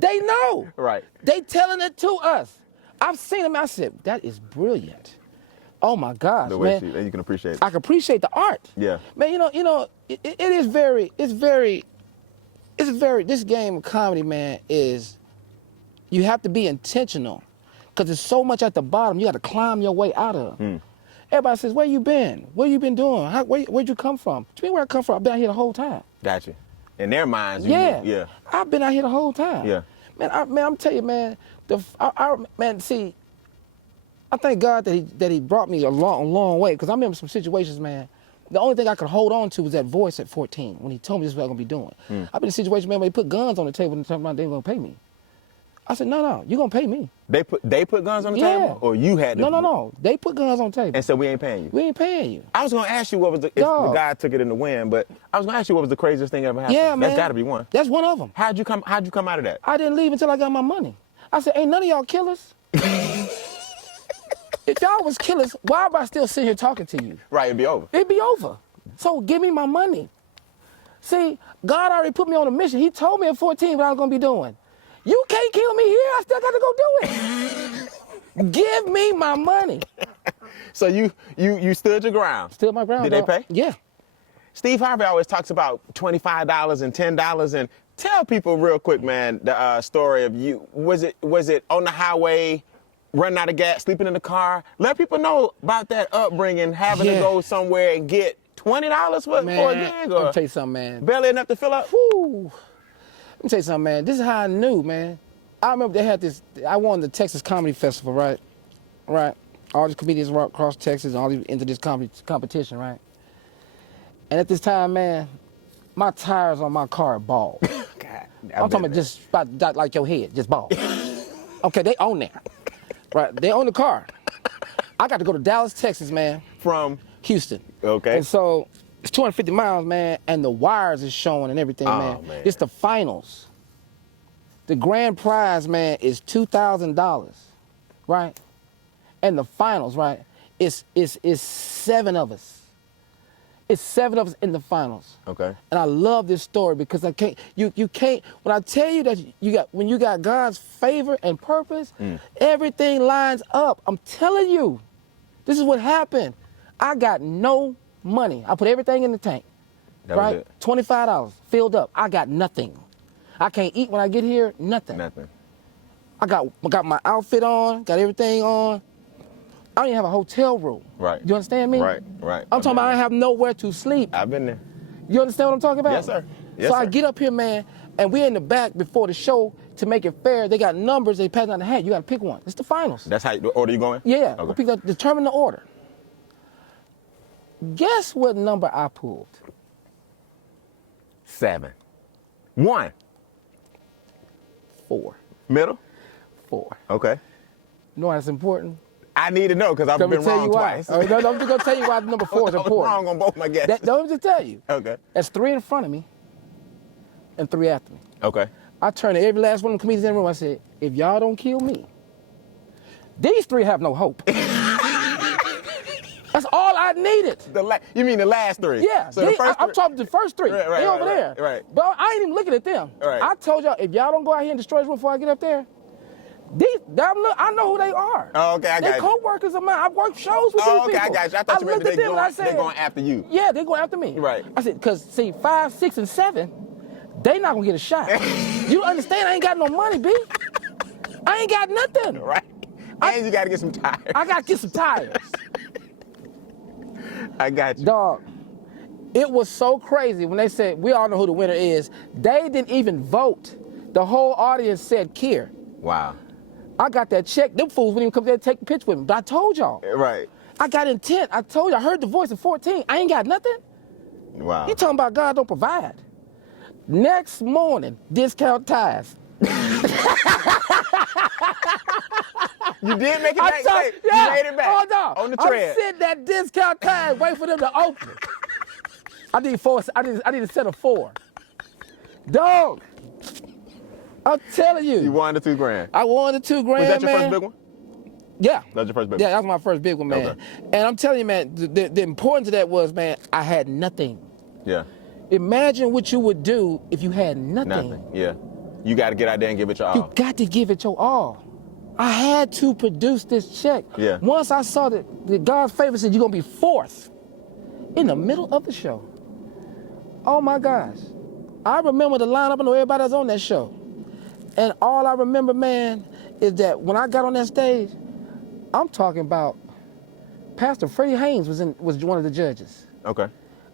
They know. Right. They telling it to us. I've seen them. I said, that is brilliant. Oh my gosh, The way man. you can appreciate it. I can appreciate the art. Yeah. Man, it is very, this game of comedy, man, is, you have to be intentional. Because there's so much at the bottom you got to climb your way out of. Everybody says, where you been? What you been doing? Where'd you come from? What you mean where I come from? I've been out here the whole time. Gotcha. In their minds, Yeah. I've been out here the whole time. Yeah. Man, I'm telling you, man, see, I thank God that he brought me a long way, because I remember some situations, man. The only thing I could hold on to was that voice at 14 when he told me this is what I'm gonna be doing. I've been in a situation, man, where they put guns on the table and talking about they were gonna pay me. I said, no, you're gonna pay me. They put guns on the table, or you had to? No. They put guns on the table. And said, we ain't paying you. We ain't paying you. I was gonna ask you what was if the guy took it in the wind, but I was gonna ask you what was the craziest thing ever happened. Yeah, man. That's gotta be one. That's one of them. How'd you come out of that? I didn't leave until I got my money. I said, ain't none of y'all killers. If y'all was killers, why am I still sitting here talking to you? Right, it'd be over. It'd be over. So give me my money. See, God already put me on a mission. He told me at 14 what I was gonna be doing. You can't kill me here. I still got to go do it. Give me my money. So you stood your ground. Stood my ground. Did dog. they pay? Yeah. Steve Harvey always talks about $25 and $10, and tell people real quick, man, the story of you. Was it on the highway, running out of gas, sleeping in the car? Let people know about that upbringing, having to go somewhere and get $20 for a gig, or let me tell you something, man. barely enough to fill up. Whew. Let me tell you something, man. This is how I knew, man. I remember they had this. I won the Texas Comedy Festival, right? Right. All these comedians across Texas, all these into this comedy competition, right? And at this time, man, my tires on my car are bald. God, I'm talking about just about like your head, just bald. Okay, they own there. Right, they own the car. I got to go to Dallas, Texas, man. From Houston. Okay. And so it's 250 miles, man, and the wires is showing and everything, man. It's the finals. The grand prize, man, is $2,000, right? And the finals, right? It's 7 of us. It's 7 of us in the finals. Okay. And I love this story because you can't, when I tell you that when you got God's favor and purpose, everything lines up. I'm telling you, this is what happened. I got no money. I put everything in the tank, right? $25 filled up. I got nothing. I can't eat when I get here, nothing. Nothing. I got my outfit on, got everything on. I don't even have a hotel room. Right. You understand me? Right. I'm talking about I have nowhere to sleep. I've been there. You understand what I'm talking about? Yes, sir. Yes, so sir. I get up here, man, and we're in the back before the show to make it fair. They got numbers, they pass out the hat. You got to pick one. It's the finals. That's how the order you going? Yeah. Okay. We pick up, determine the order. Guess what number I pulled? 7. 1. 4. Middle? 4. Okay. You know why that's important? I need to know because I've been wrong twice. No, I'm just going to tell you why number 4 is I was important. wrong on both my guesses. Let me just tell you. Okay. That's 3 in front of me and 3 after me. Okay. I turned to every last one of the comedians in the room. I said, if y'all don't kill me, these 3 have no hope. That's all I needed. You mean the last 3? Yeah. So I'm talking the first 3. Right, they over there. Right. But I ain't even looking at them. Right. I told y'all, if y'all don't go out here and destroy this room before I get up there, I know who they are. Oh, okay, I got you. They're co-workers of mine. I've worked shows with these people. Okay, I got you. I thought you meant they're going after you. Yeah, they're going after me. Right. I said, because, see, 5, 6, and 7, they not going to get a shot. You understand? I ain't got no money, B. I ain't got nothing. Right. And you got to get some tires. I got to get some tires. I got you. Dog, it was so crazy when they said, we all know who the winner is. They didn't even vote. The whole audience said Kier. Wow. I got that check. Them fools wouldn't even come there and take a picture with me. But I told y'all. Right. I got intent. I told you. I heard the voice at 14. I ain't got nothing. Wow. You talking about God don't provide. Next morning, discount tires. You did make it back safe. Yeah. You made it back. Oh, no. On the tread. I'm sitting that discount tire and wait for them to open. I need a set of 4. Dog. I'm telling you. You won the $2 grand. I won the $2 grand, Was that your man. first big one? Yeah. That was your first big one? Yeah, that was my first big one, man. Okay. And I'm telling you, man, the importance of that was, man, I had nothing. Yeah. Imagine what you would do if you had nothing. Nothing, yeah. You got to get out there and give it your all. You got to give it your all. I had to produce this check. Yeah. Once I saw that God's favor said you're going to be fourth in the middle of the show. Oh, my gosh. I remember the lineup and everybody that's on that show. And all I remember, man, is that when I got on that stage, I'm talking about Pastor Freddie Haynes was one of the judges. Okay.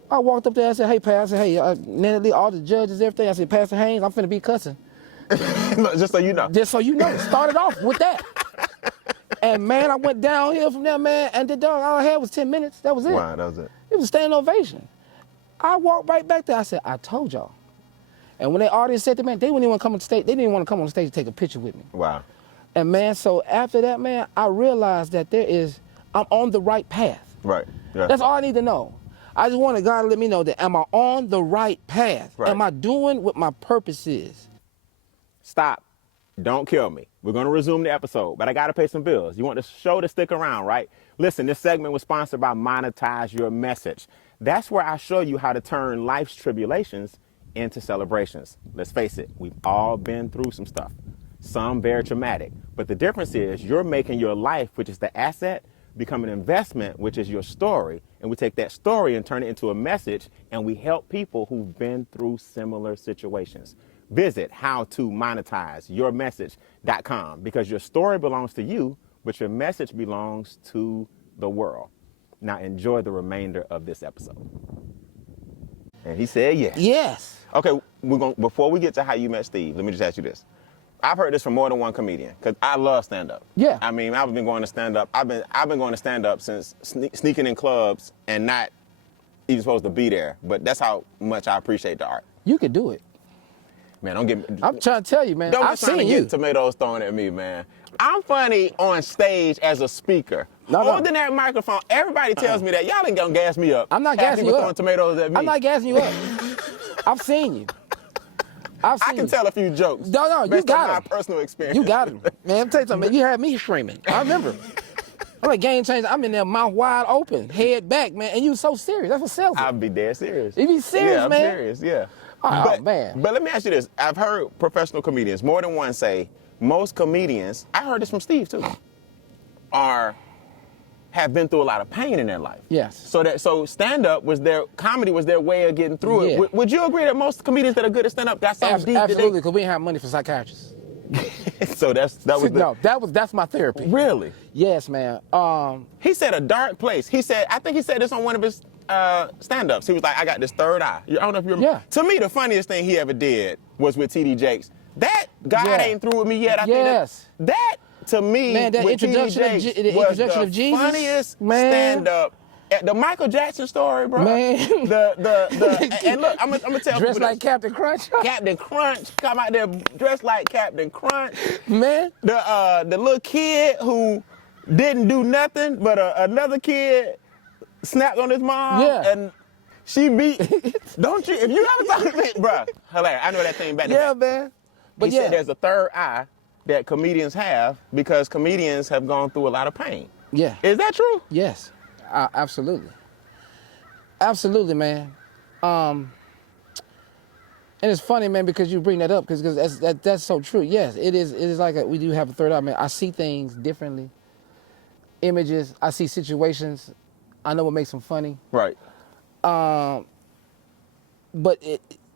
I walked up there, I said, hey, Pastor, hey, Natalie, all the judges, everything. I said, Pastor Haynes, I'm finna be cussing. Just so you know. Just so you know. Started off with that. And, man, I went downhill from there, man, and the dog, all I had was 10 minutes. That was it. Wow, that was it. It was a standing ovation. I walked right back there. I said, I told y'all. And when the audience said that, man, they wouldn't even want to come on stage. They didn't want to come on stage to take a picture with me. Wow. And, man, so after that, man, I realized that I'm on the right path. Right. Yeah. That's all I need to know. I just wanted God to let me know that am I on the right path? Right. Am I doing what my purpose is? Stop. Don't kill me. We're going to resume the episode, but I got to pay some bills. You want the show to stick around, right? Listen, this segment was sponsored by Monetize Your Message. That's where I show you how to turn life's tribulations into celebrations. Let's face it, we've all been through some stuff. Some very traumatic, but the difference is you're making your life, which is the asset, become an investment, which is your story. And we take that story and turn it into a message, and we help people who've been through similar situations. Visit howtomonetizeyourmessage.com because your story belongs to you, but your message belongs to the world. Now enjoy the remainder of this episode. And he said yes. Yes. Okay, before we get to how you met Steve, let me just ask you this. I've heard this from more than one comedian because I love stand-up. Yeah. I mean, I've been going to stand-up. I've been going to stand-up since sneaking in clubs and not even supposed to be there. But that's how much I appreciate the art. You could do it. Man, don't get me. I'm trying to tell you, man. I've seen you. Get tomatoes thrown at me, man. I'm funny on stage as a speaker. Holding that microphone, everybody tells me that. Y'all ain't gonna gas me up. I'm not gassing you up. Throwing tomatoes at me. I'm not gassing you up. I've seen you. I can tell a few jokes. No, you got it. My personal experience. You got it. Man, I'm tell you something. You had me screaming. I remember. I'm a game changer. I'm in there, mouth wide open, head back, man. And you so serious. That's what sells it. I'll be dead serious. You be serious, man. Yeah, I'm serious. Yeah. Oh, man. But let me ask you this. I've heard professional comedians, more than one, say most comedians, I heard this from Steve too, have been through a lot of pain in their life. Yes. So stand-up comedy was their way of getting through Yeah. it. Would you agree that most comedians that are good at stand-up got something deep? Absolutely, because we didn't have money for psychiatrists. So that's my therapy. Really? Yes, man. He said a dark place. I think he said this on one of his stand-ups. He was like, I got this third eye. I don't know if you remember. Yeah. To me, the funniest thing he ever did was with T.D. Jakes. That God ain't through with me yet. I think that to me, man, that with introduction was of Jesus, funniest man. stand-up. The Michael Jackson story, bro. Man. And look, I'm gonna tell dressed people like Captain Crunch. Captain Crunch come out there dressed like Captain Crunch. Man. The little kid who didn't do nothing, but another kid snapped on his mom. Yeah. And she beat. Don't you? If you ever talk to me, bro, hilarious. I know that thing back. Yeah, man. But he said there's a third eye that comedians have because comedians have gone through a lot of pain. Yeah. Is that true? Yes. Absolutely. Absolutely, man. And it's funny, man, because you bring that up because that's so true. Yes, it is. It is like we do have a third eye, man. I see things differently. Images. I see situations. I know what makes them funny. Right. But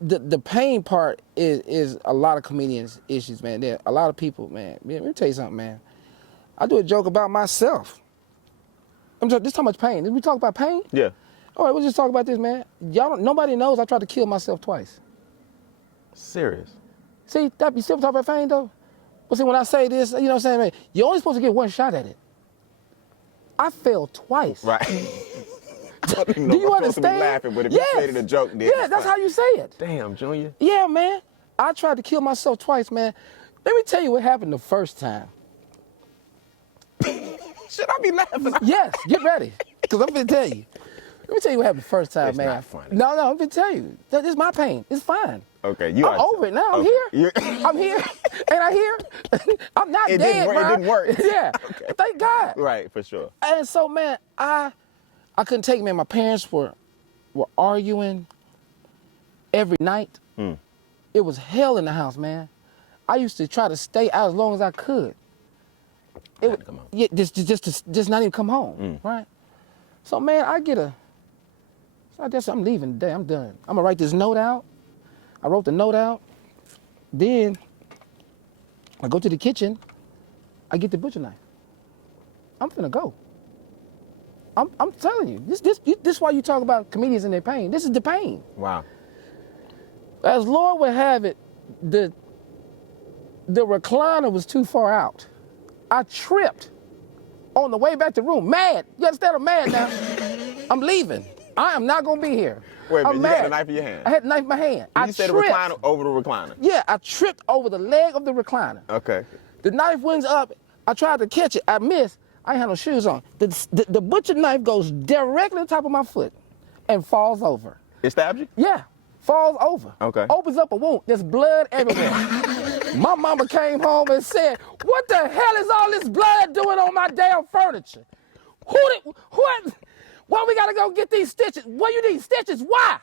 the pain part is a lot of comedians' issues, man. There a lot of people, man. Let me tell you something, man. I do a joke about myself. This how much pain. Did we talk about pain? Yeah. All right, we'll just talk about this, man. Nobody knows I tried to kill myself twice. Serious. See, you still talk about pain, though? But see, when I say this, you know what I'm saying, man, you're only supposed to get one shot at it. I failed twice. Right. Do you understand? To be laughing, but if you say it a joke, then yeah, that's how you say it. Damn, Junior. Yeah, man. I tried to kill myself twice, man. Let me tell you what happened the first time. Should I be laughing? Yes, get ready, because I'm going to tell you. Let me tell you what happened the first time, It's man. not funny. No, let me tell you. This is my pain. It's fine. Okay, I'm over it now. I'm here. I'm here. Ain't I here? I'm not dead, bro. It didn't work. Yeah. Okay. Thank God. Right, for sure. And so, man, I couldn't take it, man. My parents were arguing every night. It was hell in the house, man. I used to try to stay out as long as I could. It would, yeah, just not even come home, right? So, man, I guess I'm leaving today. I'm done. I'm gonna write this note out. I wrote the note out. Then I go to the kitchen. I get the butcher knife. I'm finna go. I'm telling you, this is why you talk about comedians and their pain. This is the pain. Wow. As Lord would have it, the recliner was too far out. I tripped on the way back to the room. Mad. You understand? I'm mad now. I'm leaving. I am not gonna be here. Wait a minute, I'm you mad. had a knife in your hand? I had a knife in my hand. You said the recliner over the recliner? Yeah, I tripped over the leg of the recliner. Okay. The knife went up. I tried to catch it. I missed. I ain't had no shoes on. The butcher knife goes directly on top of my foot and falls over. It stabbed you? Yeah, falls over. Okay. Opens up a wound. There's blood everywhere. My mama came home and said, "What the hell is all this blood doing on my damn furniture? Why we gotta go get these stitches? What you need stitches? Why?"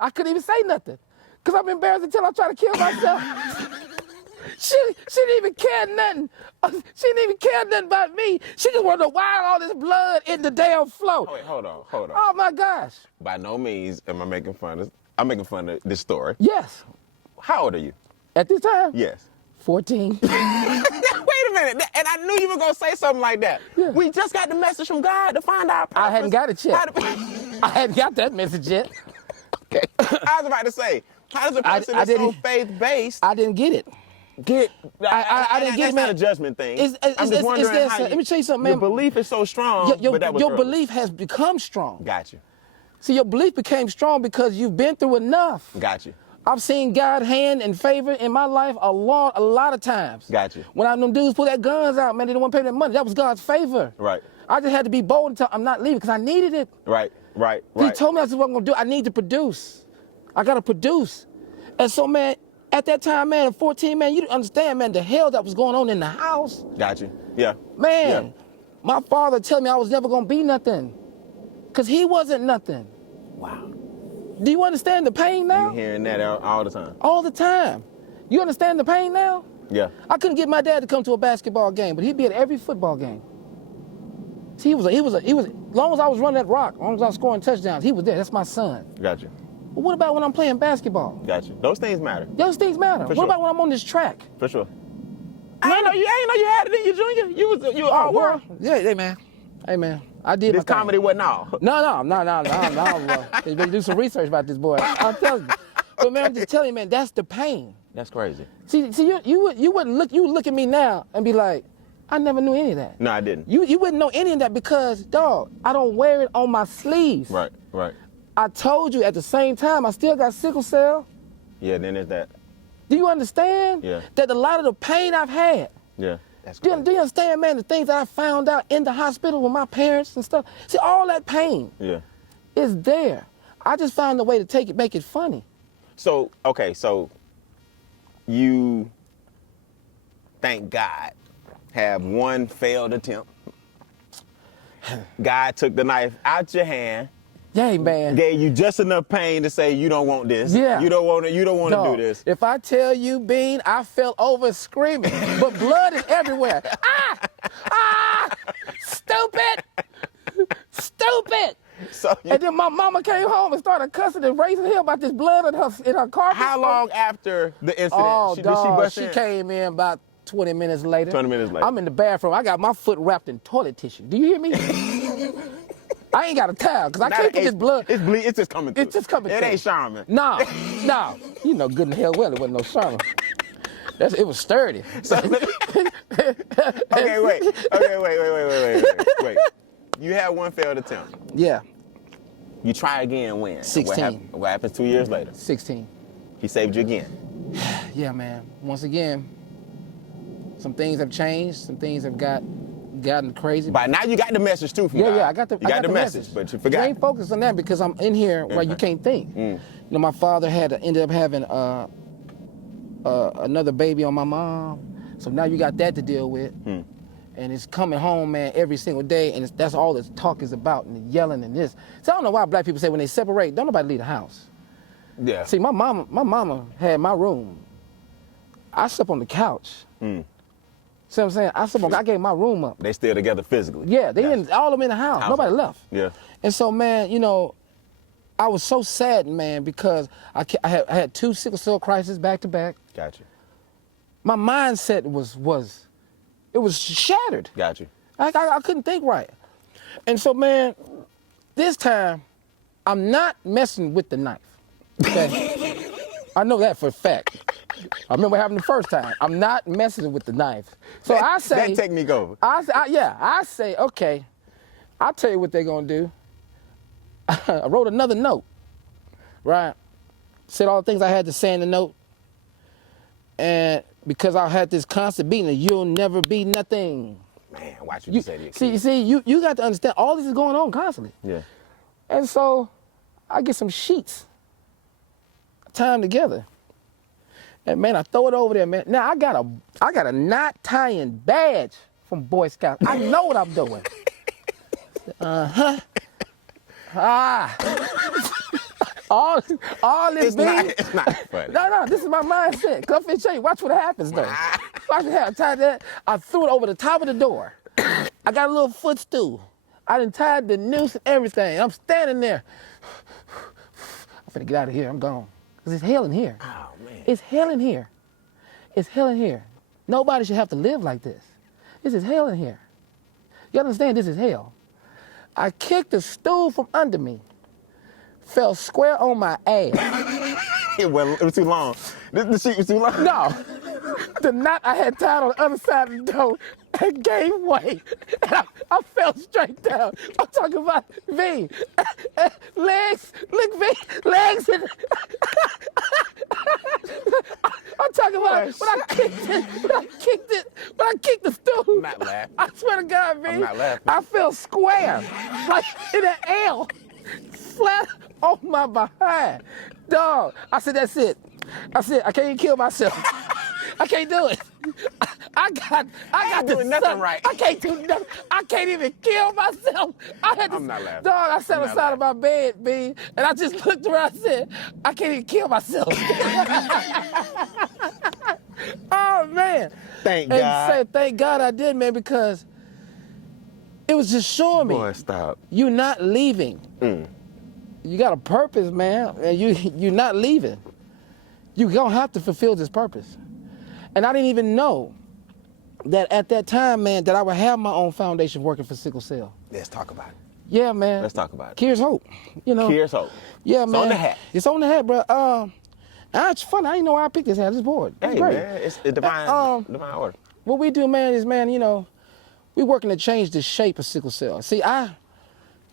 I couldn't even say nothing because I'm embarrassed until I try to kill myself. She didn't even care nothing. She didn't even care nothing about me. She just wanted to wire all this blood in the damn floor. Oh, wait, hold on. Oh my gosh. By no means am I making fun of. I'm making fun of this story. Yes. How old are you? At this time? Yes. 14. Wait a minute, and I knew you were gonna say something like that. Yeah. We just got the message from God to find our purpose. I hadn't got it yet. I hadn't got that message yet. Okay. I was about to say, how does a person that's so faith-based I didn't get it. I didn't get it, man. That's not a judgment thing. I'm just wondering how let me tell you something, man. Your belief is so strong, but that was your early. belief has become strong. Got you. See, your belief became strong because you've been through enough. Got you. I've seen God's hand and favor in my life a lot of times. Got you. When them dudes pull their guns out, man, they didn't want to pay their money. That was God's favor. Right. I just had to be bold and tell I'm not leaving because I needed it. Right. He told me that's what I'm going to do. I need to produce. I got to produce. And so, man, at that time, man, at 14, man, you didn't understand, man, the hell that was going on in the house. Got you. Yeah. Man, my father told me I was never going to be nothing because he wasn't nothing. Wow. Do you understand the pain now? You're hearing that all the time. All the time. You understand the pain now? Yeah. I couldn't get my dad to come to a basketball game, but he'd be at every football game. See, he was, as long as I was running that rock, as long as I was scoring touchdowns, he was there. That's my son. Got you. But what about when I'm playing basketball? Got you. Those things matter. Those things matter. For what sure. about when I'm on this track? For sure. I ain't know you had it in your junior. You were all world. Yeah, hey man. Hey man. I did This my comedy thing. wasn't all. No, bro. You better do some research about this boy. I'm telling you. But man, I'm just telling you, man, that's the pain. That's crazy. See, you wouldn't look at me now and be like, I never knew any of that. No, I didn't. You wouldn't know any of that because, dog, I don't wear it on my sleeve. Right. I told you at the same time, I still got sickle cell. Yeah, then there's that. Do you understand? Yeah. That a lot of the pain I've had. Yeah. That's Do crazy. you understand, man, the things that I found out in the hospital with my parents and stuff? See, all that pain is there. I just found a way to make it funny. So, okay, so you, thank God, have one failed attempt. God took the knife out your hand. Yay, man. Gave you just enough pain to say you don't want this. Yeah. You don't want to do this. If I tell you, Beane, I fell over screaming, but blood is everywhere. Stupid. So And then my mama came home and started cussing and raising hell about this blood in her carpet. how long after the incident Oh, did she dog, bust she in? came in about 20 minutes later. 20 minutes later. I'm in the bathroom. I got my foot wrapped in toilet tissue. Do you hear me? I ain't got a towel because I can't put this blood. It's just coming through. It's just coming It through. ain't Charmin. No. You know good and hell well it wasn't no Charmin. It was sturdy. Okay, wait. You had one failed attempt. Yeah, You try again when? 16. What happens 2 years later? 16. He saved you again. Yeah, man. Once again, some things have changed. Some things have got gotten crazy. But now you got the message too from God. Yeah, I got the message, but you forgot. I ain't focused on that because I'm in here where you can't think. You know, my father ended up having another baby on my mom, so now you got that to deal with. And it's coming home, man, every single day, and that's all this talk is about, and the yelling and this. So I don't know why black people say when they separate, don't nobody leave the house. Yeah. See, my mama had my room. I slept on the couch. See what I'm saying? I gave my room up. They still together physically. Yeah, they didn't, all of them in the house. Nobody left. Yeah. And so, man, you know, I was so sad, man, because I had 2 sickle cell crises back to back. Gotcha. My mindset was shattered. Got you. I couldn't think right. And so, man, this time, I'm not messing with the knife. Okay? I know that for a fact. I remember what happened the first time. I'm not messing with the knife. So I say... That technique over. I say, okay, I'll tell you what they're going to do. I wrote another note, right? Said all the things I had to say in the note. And because I had this constant beating, you'll never be nothing. Man, watch what you say to your kids. See, you got to understand, all this is going on constantly. Yeah. And so I get some sheets, tie them together. And man, I throw it over there, man. Now I got a knot tying badge from Boy Scouts. I know what I'm doing. All this it's not funny. No, this is my mindset. Come and show you. Watch what happens though. Watch what happens. Tied that. I threw it over the top of the door. I got a little footstool. I done tied the noose and everything. I'm standing there. I'm finna get out of here. I'm gone. Cause it's hell in here. Oh man. It's hell in here. It's hell in here. Nobody should have to live like this. This is hell in here. You understand? This is hell. I kicked the stool from under me. Fell square on my ass. It was too long. The sheet was too long. No. The knot I had tied on the other side of the door gave way. And I fell straight down. I'm talking about V. Legs. Look, V. Legs. I'm talking about when I kicked the stool. I'm not laughing. I swear to God, V. I'm not laughing. I fell square. Like in an L. Flat on my behind. Dog. I said, that's it. I said, I can't even kill myself. I can't do it. I got doing nothing right. I can't do nothing. I can't even kill myself. I'm not laughing. Dog, I sat on the side of my bed, Beane, and I just looked around and said, I can't even kill myself. Oh, man. Thank and God. Say, thank God I did, man, because it was just showing me. Boy, stop. You're not leaving. You got a purpose, man, and you're not leaving. You're going to have to fulfill this purpose. And I didn't even know that at that time, man, that I would have my own foundation working for sickle cell. Let's talk about it. Yeah, man. Let's talk about it. Kier's Hope. You know. Kier's Hope. Yeah, it's man. It's on the hat. It's on the hat, bro. It's funny. I didn't know why I picked this hat. This board. It's hey, great. Man, it's a divine order. What we do, man, is, man, you know, we working to change the shape of sickle cell. See,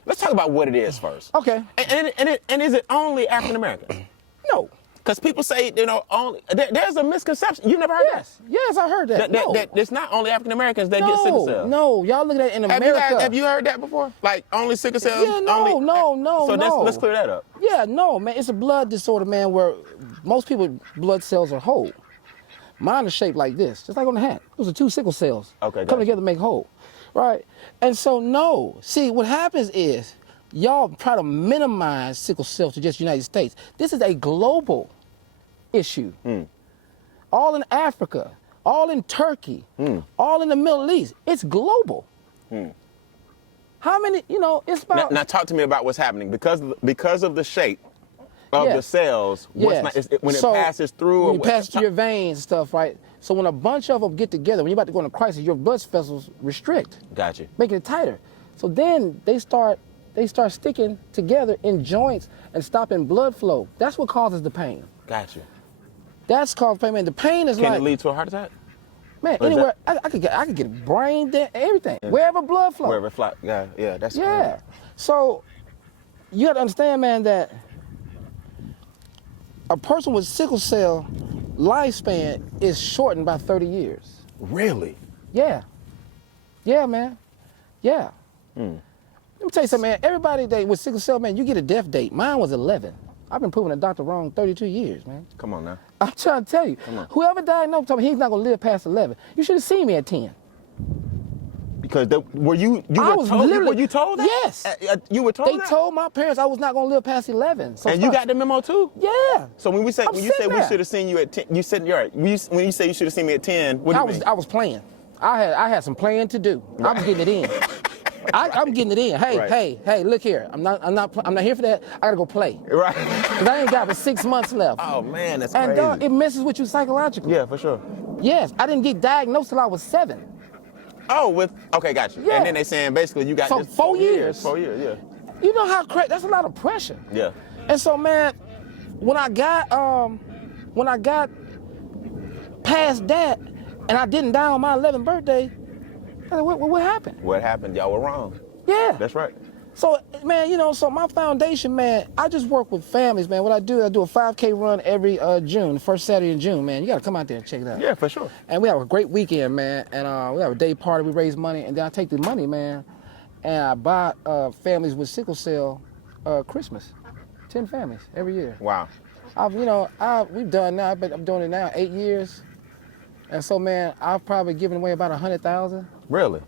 Let's talk about what it is first. Okay. And is it only African American? No. Because people say, you know, only there's a misconception. You never heard that? Yes, I heard that. That it's not only African Americans that get sickle cell. No, y'all look at it in America. Have you heard that before? Like only sickle cell? Yeah, no. So let's clear that up. Yeah, no, man. It's a blood disorder, man, where most people's blood cells are whole. Mine is shaped like this, just like on the hat. Those are 2 sickle cells. Okay. Come together to make whole. Right? And so, no. See, what happens is y'all try to minimize sickle cell to just the United States. This is a global issue. All in Africa, all in Turkey, all in the Middle East. It's global. How many, you know, it's about... Now talk to me about what's happening. Because of the shape of the cells, when it passes through... When it passes through your veins and stuff, right? So when a bunch of them get together, when you're about to go into crisis, your blood vessels restrict. Gotcha. Making it tighter. So then they start sticking together in joints and stopping blood flow. That's what causes the pain. Gotcha. That's caused pain, man. The pain is Can it lead to a heart attack? Man, anywhere, I could get brain dead, everything. Yeah. Wherever blood flow. Wherever fly, yeah, that's crazy. So you got to understand, man, that a person with sickle cell lifespan is shortened by 30 years. Really? Yeah. Yeah, man. Yeah. Let me tell you something, man. Everybody with sickle cell, man, you get a death date. Mine was 11. I've been proving a doctor wrong 32 years, man. Come on now. I'm trying to tell you. Whoever diagnosed told me he's not going to live past 11. You should have seen me at 10. Because were you told that? Yes. You were told They that? told my parents I was not going to live past 11. So And you got the memo too? Yeah. So when you said we should have seen you at 10, you said you're right. When you say you should have seen me at 10, what do you mean? I was playing. I had some playing to do. I'm getting it in. I'm getting it in. Hey, look here. I'm not here for that. I gotta go play. Right. Because I ain't got but 6 months left. Oh man, that's crazy. And dog, it messes with you psychologically. Yeah, for sure. Yes, I didn't get diagnosed till I was 7. Oh, okay, got you. Yeah. And then they saying basically you got So this 4 years. 4 years, yeah. You know how crazy? That's a lot of pressure. Yeah. And so, man, when I got past that, and I didn't die on my 11th birthday, I said, what happened? What happened? Y'all were wrong. Yeah. That's right. So, man, so my foundation, man, I just work with families, man. What I do a 5K run every June, the first Saturday in June, man. You got to come out there and check it out. Yeah, for sure. And we have a great weekend, man. And we have a day party. We raise money. And then I take the money, man, and I buy families with sickle cell Christmas. 10 families every year. Wow. We've done now, but I'm doing it now 8 years. And so, man, I've probably given away about 100,000. Really?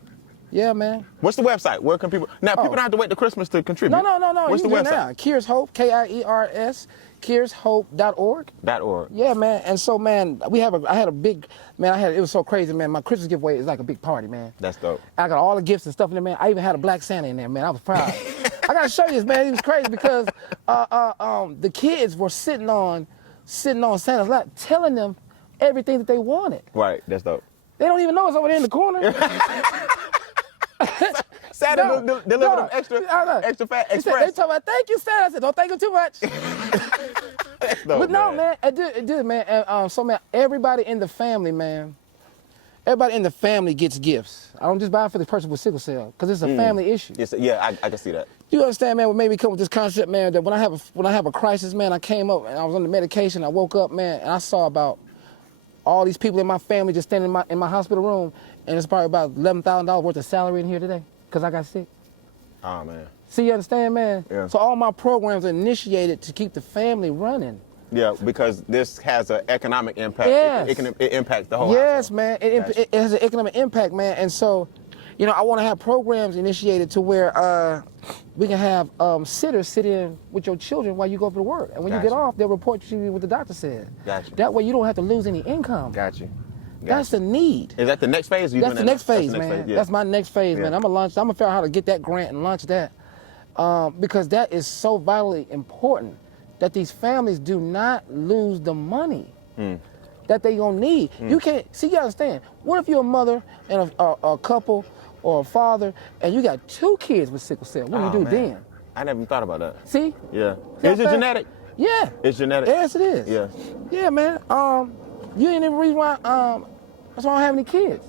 Yeah, man. What's the website? Where can people... Now, people don't have to wait to Christmas to contribute. No. What's the website? Now. Kier's Hope, Kiers, KiersHope.org. .org. Yeah, man. And so, man, it was so crazy, man. My Christmas giveaway is like a big party, man. That's dope. I got all the gifts and stuff in there, man. I even had a black Santa in there, man. I was proud. I got to show you this, man. It was crazy because the kids were sitting on Santa's lap, telling them everything that they wanted. Right. That's dope. They don't even know it's over there in the corner. Santa delivered them extra fat express. They talking about, thank you, Santa. I said, don't thank him too much. But no, man, it did, man. And so, man, everybody in the family gets gifts. I don't just buy it for the person with sickle cell because it's a family issue. Yes, yeah, I can see that. You understand, man? What made me come with this concept, man? That when I have a crisis, man, I came up and I was on the medication. I woke up, man, and I saw about all these people in my family just standing in my hospital room, and it's probably about $11,000 worth of salary in here today because I got sick. Oh, man. See, you understand, man? Yeah. So all my programs are initiated to keep the family running. Yeah, because this has an economic impact. Yes. It impacts the whole Yes, household. man. It has an economic impact, man. And so, I want to have programs initiated to where we can have sitters sit in with your children while you go to work. And when you get off, they'll report to you what the doctor said. Gotcha. That way you don't have to lose any income. Got you. That's the need. Is that the next phase? That's the next phase, man. Phase? Yeah. That's my next phase, man. I'm gonna figure out how to get that grant and launch that because that is so vitally important that these families do not lose the money that they gonna need. You can't you understand. What if you're a mother and a couple or a father and you got 2 kids with sickle cell? What do you do then? I never even thought about that. See? Yeah. See Is it genetic? Yeah. It's genetic? Yes, it is. Yeah. Yeah, man. You ain't even reason why that's why I don't have any kids.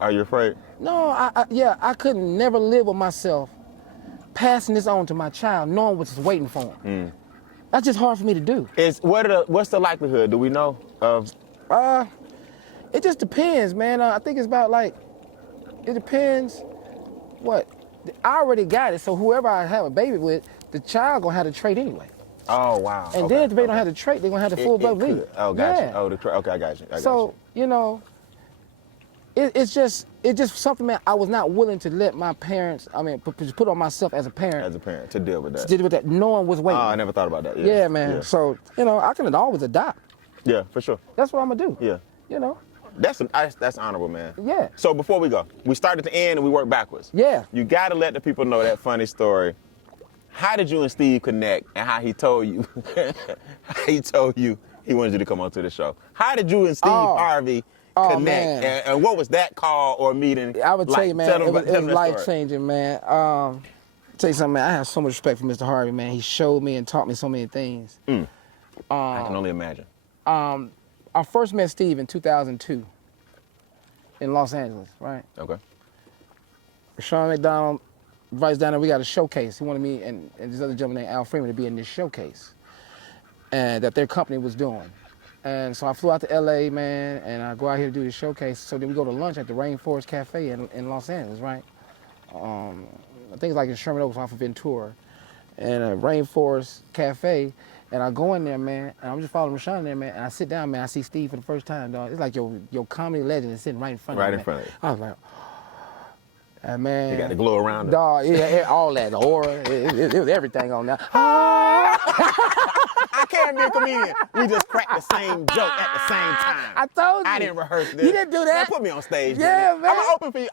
Are you afraid? No, I couldn't never live with myself passing this on to my child, knowing what's waiting for him. That's just hard for me to do. What's the likelihood? Do we know of? It just depends, man. I think it's about it depends what. I already got it, so whoever I have a baby with, the child gonna have the trait anyway. Oh, wow. And then if the baby don't have the trait, they're gonna have the full blood bleed. Oh, gotcha. Yeah. Oh, okay, I got you. It's just something, man, I was not willing to let my parents, put on myself as a parent. As a parent, to deal with that. To deal with that, knowing what's waiting. Oh, I never thought about that. Yeah, man. Yeah. So, I can always adopt. Yeah, for sure. That's what I'm gonna do. Yeah. That's honorable, man. Yeah. So before we go, we start at the end and we work backwards. Yeah. You gotta let the people know that funny story. How did you and Steve connect and how he told you he wanted you to come on to the show? How did you and Steve Harvey connect? And what was that call or meeting? I would tell you, man, it was life-changing, man. Tell you something, man, I have so much respect for Mr. Harvey, man. He showed me and taught me so many things. I can only imagine. I first met Steve in 2002 in Los Angeles, right? Okay. Sean McDonald invites down there, we got a showcase. He wanted me and this other gentleman named Al Freeman to be in this showcase that their company was doing. And so I flew out to LA, man, and I go out here to do the showcase. So then we go to lunch at the Rainforest Cafe in Los Angeles, right? I think it's like in Sherman Oaks off of Ventura. And a Rainforest Cafe, and I go in there, man, and I'm just following Rashawn in there, man, and I sit down, man, I see Steve for the first time, dog. It's like your comedy legend is sitting right in front of you. Right in front of you. I was like, and man. You got the glow around it. Dog, yeah, all that, the aura, it was everything on there. I can't be a comedian. We just cracked the same joke at the same time. I told you. I didn't rehearse this. You didn't do that. Man, put me on stage. Yeah, man. I'm gonna open for you.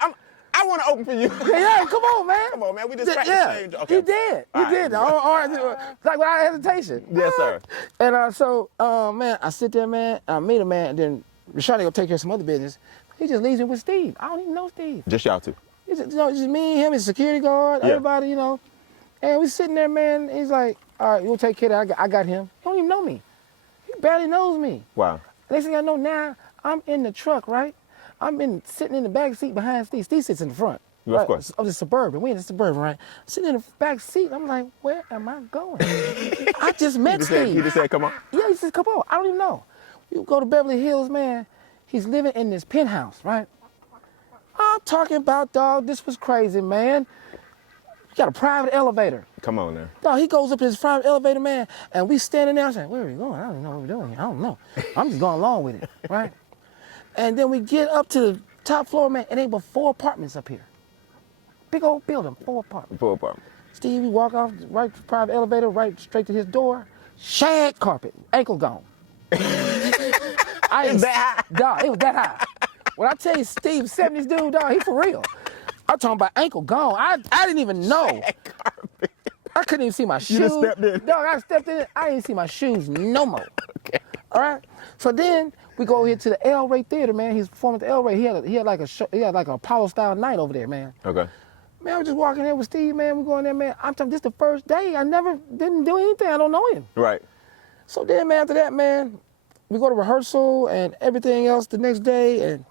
I want to open for you. Yeah, come on, man. Come on, man. We just cracked the same joke. Okay. You did. You did. Like without hesitation. Yes, sir. And so, man, I sit there, man, I meet a man, and then Rashawn go take care of some other business. He just leaves me with Steve. I don't even know Steve. Just y'all two. It's just, just me and him, his security guard, everybody, And we sitting there, man. He's like, all right, you'll take care of that. I got him. He don't even know me. He barely knows me. Wow. Next thing I know now, I'm in the truck, right? Sitting in the back seat behind Steve. Steve sits in the front. Yeah, right? of course. Of the Suburban. We in the Suburban, right? Sitting in the back seat. I'm like, where am I going? I just met Steve. He just said, come on. Yeah, he said, come on. I don't even know. You go to Beverly Hills, man. He's living in this penthouse, right? I'm talking about, dog, this was crazy, man. You got a private elevator. Come on now. Dog, he goes up in his private elevator, man, and we standing there saying, where are we going? I don't even know what we're doing here. I don't know. I'm just going along with it, right? And then we get up to the top floor, man, and ain't but 4 apartments up here. Big old building, 4 apartments. 4 apartments. Steve, we walk off right to the private elevator, right straight to his door. Shag carpet, ankle gone. It's that high? Dog, it was that high. When I tell you Steve, 70s dude, dog, he for real. I'm talking about ankle gone. I didn't even know. I couldn't even see my shoes. You just stepped in. Dog, I stepped in. I didn't see my shoes no more. Okay. All right. So then we go here to the El Rey Theater, man. He's performing at the El Rey. He had like a show. He had like an Apollo style night over there, man. Okay. Man, I was just walking there with Steve, man. We going there, man. I'm talking. This the first day. I never didn't do anything. I don't know him. Right. So then, man, after that, man, we go to rehearsal and everything else the next day, and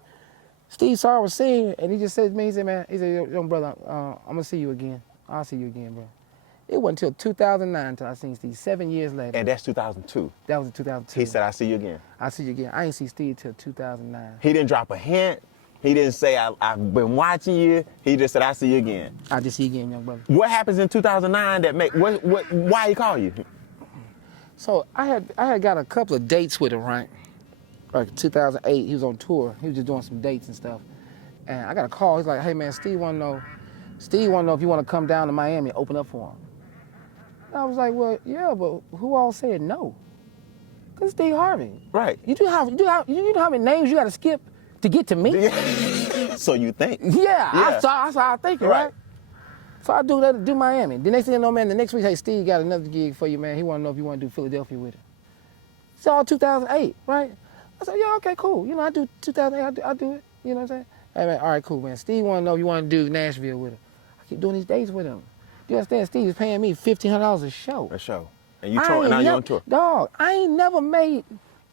Steve saw I was singing, and he just said to me, he said, young brother, I'm gonna see you again. I'll see you again, bro. It wasn't until 2009 until I seen Steve, 7 years later. And that's 2002. That was in 2002. He said, I'll see you again. I'll see you again. I ain't see Steve till 2009. He didn't drop a hint. He didn't say, I've been watching you. He just said, I'll see you again. I'll just see you again, young brother. What happens in 2009 that why he call you? So I had got a couple of dates with him, right? Like 2008, he was on tour. He was just doing some dates and stuff. And I got a call. He's like, hey, man, Steve want to know if you want to come down to Miami and open up for him. And I was like, well, yeah, but who all said no? Because Steve Harvey. Right. You know how many names you got to skip to get to me? So you think. Yeah. That's how I think, right? So I do Miami. The next thing you know, man, the next week, hey, Steve got another gig for you, man. He want to know if you want to do Philadelphia with him. It's all 2008, right? I said, yeah, okay, cool. I do 2008, I do it. You know what I'm saying? Hey, man, all right, cool, man. Steve want to know if you want to do Nashville with him. I keep doing these dates with him. You understand? Steve is paying me $1,500 a show. A show. And you touring, now you're on tour. Dog, I ain't never made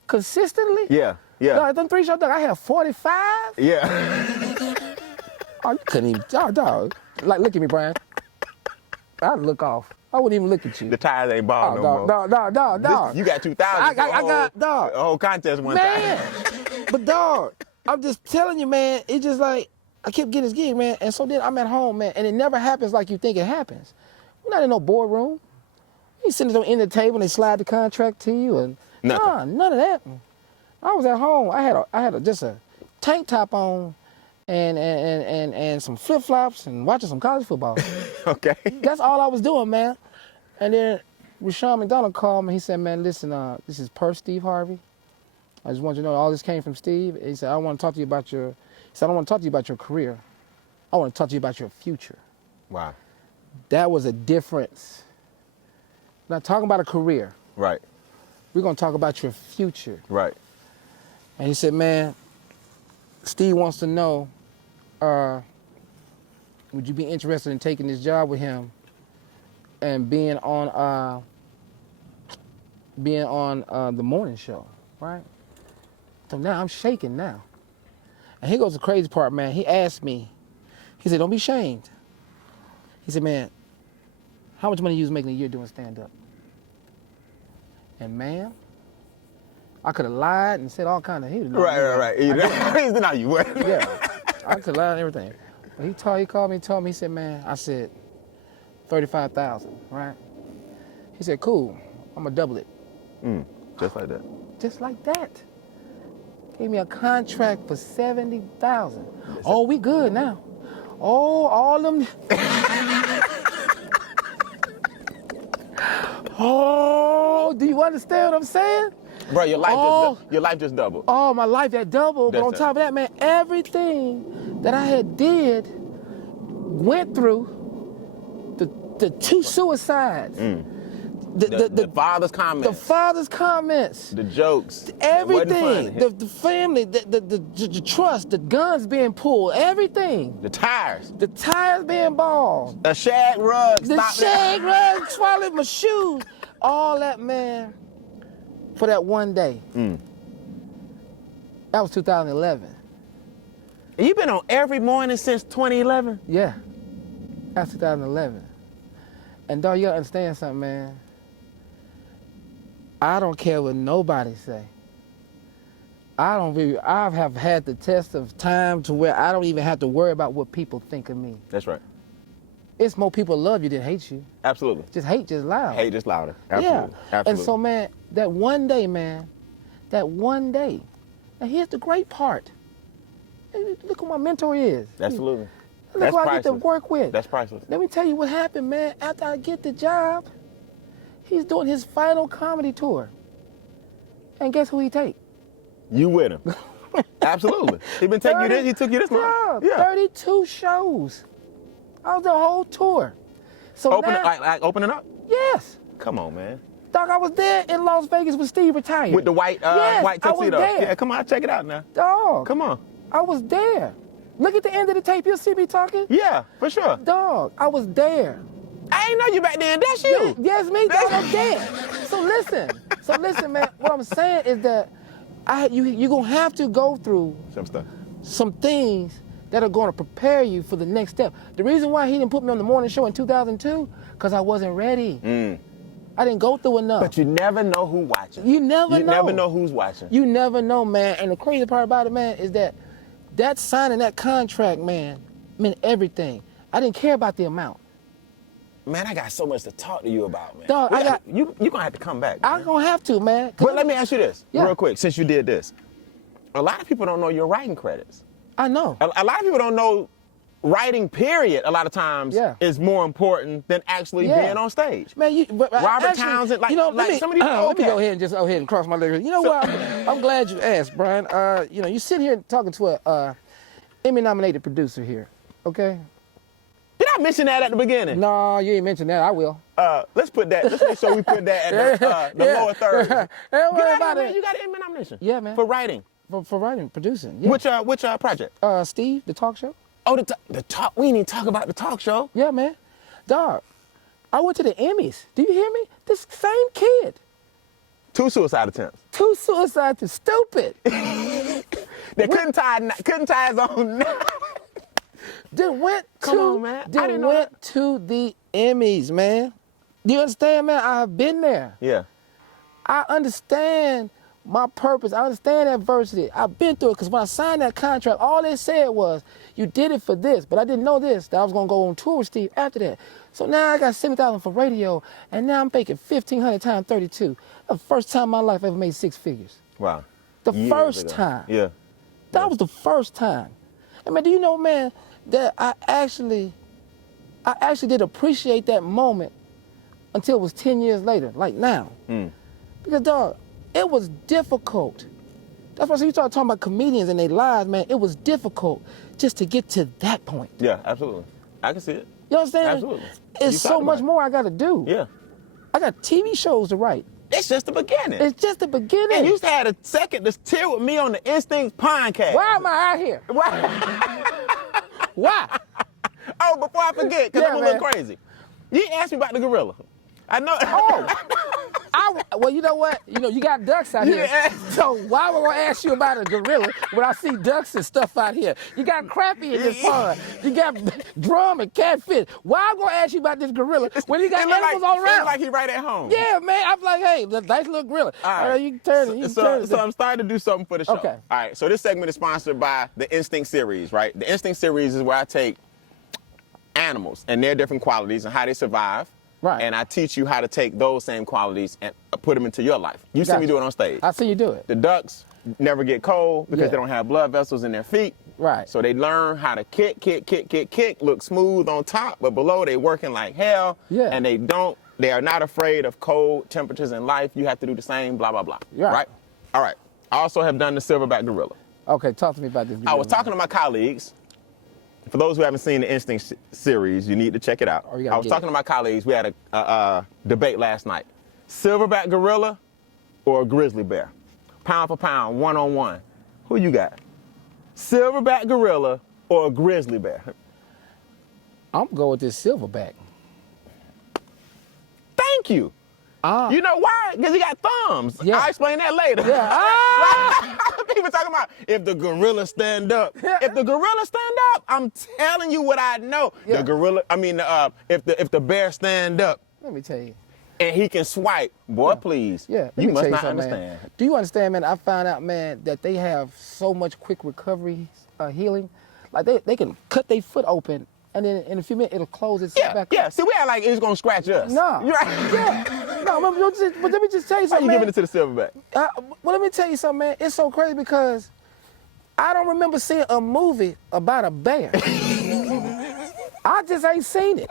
consistently. Yeah. Dog, them 3 shows, dog, I have 45. Yeah. Oh, you couldn't even, dog. Like, look at me, Brian. I'd look off. I wouldn't even look at you. The tires ain't ball no more. Dog. You got 2,000. I got, dog. A whole contest one man. time. But, dog, I'm just telling you, man, it's just like, I kept getting this gig, man, and so then I'm at home, man, and it never happens like you think it happens. We're not in no boardroom. You sitting at the end of the table and they slide the contract to you, and Nothing. None of that. I was at home. I had just a tank top on and some flip flops and watching some college football. Okay. That's all I was doing, man. And then Rashawn McDonald called me. He said, man, listen, this is per Steve Harvey. I just want you to know all this came from Steve. He said, I want to talk to you about your career. I want to talk to you about your future. Wow. That was a difference. We're not talking about a career. Right. We're going to talk about your future. Right. And he said, man, Steve wants to know, would you be interested in taking this job with him and being on the morning show, right? So now I'm shaking now. And here goes the crazy part, man. He asked me, he said, don't be ashamed. He said, man, how much money you was making a year doing stand-up? And man, I could have lied and said all kind of. He was Right. He's not you. Yeah, I could lie and everything. But he called me, told me, he said, man, I said, 35,000, right? He said, cool, I'm gonna double it. Just like that. Just like that. Gave me a contract for 70,000. Oh, we good now. Oh, all them. Oh, do you understand what I'm saying? Bro, your life just doubled. Oh, my life that doubled. But That's on top of that, man, everything that I had went through the 2 suicides. The father's comments. The father's comments. The jokes. Everything. The family, the trust, the guns being pulled, everything. The tires. The tires being balled. The shag rug. The shag rug, swallowed my shoes. All that, man, for that one day. That was 2011. And you've been on every morning since 2011? Yeah. That's 2011. And dog, you gotta understand something, man. I don't care what nobody say. I have had the test of time to where I don't even have to worry about what people think of me. That's right. It's more people love you than hate you. Absolutely. Just hate just loud. Hate just louder. Absolutely. Yeah. Absolutely. And so, man, that one day, and here's the great part. Look who my mentor is. Absolutely. Look who I get to work with. That's priceless. Let me tell you what happened, man. After I get the job, he's doing his final comedy tour. And guess who he take? You with him. Absolutely. He been taking you this, he took you this long. Yeah. 32 shows. I was the whole tour. So opening up? Yes. Come on, man. Dog, I was there in Las Vegas when Steve retired. With the white yes, tuxedo. I was there. Yeah, come on, check it out now. Dog. Come on. I was there. Look at the end of the tape, you'll see me talking. Yeah, for sure. Dog, I was there. I ain't know you back then, that's you. Yes, me, dog, I'm there. So listen, man, what I'm saying is that you're gonna have to go through some things that are gonna prepare you for the next step. The reason why he didn't put me on the morning show in 2002, because I wasn't ready. I didn't go through enough. But you never know who's watching. You never know. You never know who's watching. You never know, man. And the crazy part about it, man, is that signing that contract, man, meant everything. I didn't care about the amount. Man, I got so much to talk to you about, man. Dog, you're gonna have to come back. I'm gonna have to, man. But let me ask you this, real quick, since you did this. A lot of people don't know your writing credits. I know. A lot of people don't know writing, period, a lot of times is more important than actually being on stage. Man, Robert Townsend, some of these let me go ahead and cross my legs. You know what? I'm glad you asked, Brian. You sit here talking to a Emmy-nominated producer here, okay? Did I mention that at the beginning? No, you ain't mentioned that. I will. Let's make sure we put that at the lower third. Don't worry about it. You got an Emmy nomination. Yeah, man. For writing. For writing, producing. Yeah. Which project? Steve, the talk show. Oh, the talk. We didn't even talk about the talk show. Yeah, man. Dog, I went to the Emmys. Do you hear me? This same kid. 2 suicide attempts. 2 suicides is stupid. They couldn't tie his own. Then went to the Emmys, man. Do you understand, man? I've been there. Yeah. I understand my purpose. I understand adversity. I've been through it because when I signed that contract, all they said was, you did it for this, but I didn't know that I was going to go on tour with Steve after that. So now I got $70,000 for radio, and now I'm making $1,500 times 32. The first time in my life I ever made 6 figures. Wow. The first time. Yeah. That was the first time. And man, do you know, man, that I actually did appreciate that moment until it was 10 years later, like now. Because, dog, it was difficult. That's why you start talking about comedians and their lives, man. It was difficult just to get to that point. Yeah, absolutely. I can see it. You know what I'm saying? Absolutely. It's so much more I got to do. Yeah. I got TV shows to write. It's just the beginning. It's just the beginning. And you had a second to chill with me on the Instincts PONDCast. Why am I out here? Why? Oh, before I forget, because I'm a little crazy. You asked me about the gorilla. I know. Oh, I Well, you know what? You got ducks out here. Yeah. So why would I ask you about a gorilla when I see ducks and stuff out here? You got crappie in this pond. You got drum and catfish. Why I'm gonna ask you about this gorilla when you got animals all around? It like he right at home. Yeah, man. I'm like, hey, the nice little gorilla. All right. You can turn it. So I'm starting to do something for the show. Okay. All right. So this segment is sponsored by the Instinct series, right? The Instinct series is where I take animals and their different qualities and how they survive. Right. And I teach you how to take those same qualities and put them into your life. You see Gotcha. me do it on stage. I see you do it. The ducks never get cold because they don't have blood vessels in their feet. Right. So they learn how to kick, look smooth on top, but below they working like hell. Yeah. And they are not afraid of cold temperatures in life. You have to do the same, blah, blah, blah. Right. All right. I also have done the silverback gorilla. Okay, talk to me about this gorilla. I was talking to my colleagues. For those who haven't seen the Instinct series, you need to check it out. Oh, I was talking to my colleagues. We had a debate last night. Silverback gorilla or a grizzly bear? Pound for pound, one-on-one. Who you got? Silverback gorilla or a grizzly bear? I'm going with this silverback. Thank you. You know why? Because he got thumbs. Yeah. I'll explain that later. Yeah. People talking about if the gorilla stand up. If the gorilla stand up, I'm telling you what I know. Yeah. The gorilla, if the bear stand up Let me tell you. and he can swipe, boy, please. Yeah. You must not something, understand. Man. Do you understand, man? I found out, man, that they have so much quick recovery, healing. Like they can cut their foot open, and then in a few minutes it'll close itself back up. Yeah. See, we act like it's gonna scratch us. No. You're right. Yeah. No, but let me just tell you How something, you man. giving it to the silverback? Well, let me tell you something, man. It's so crazy because I don't remember seeing a movie about a bear. I just ain't seen it.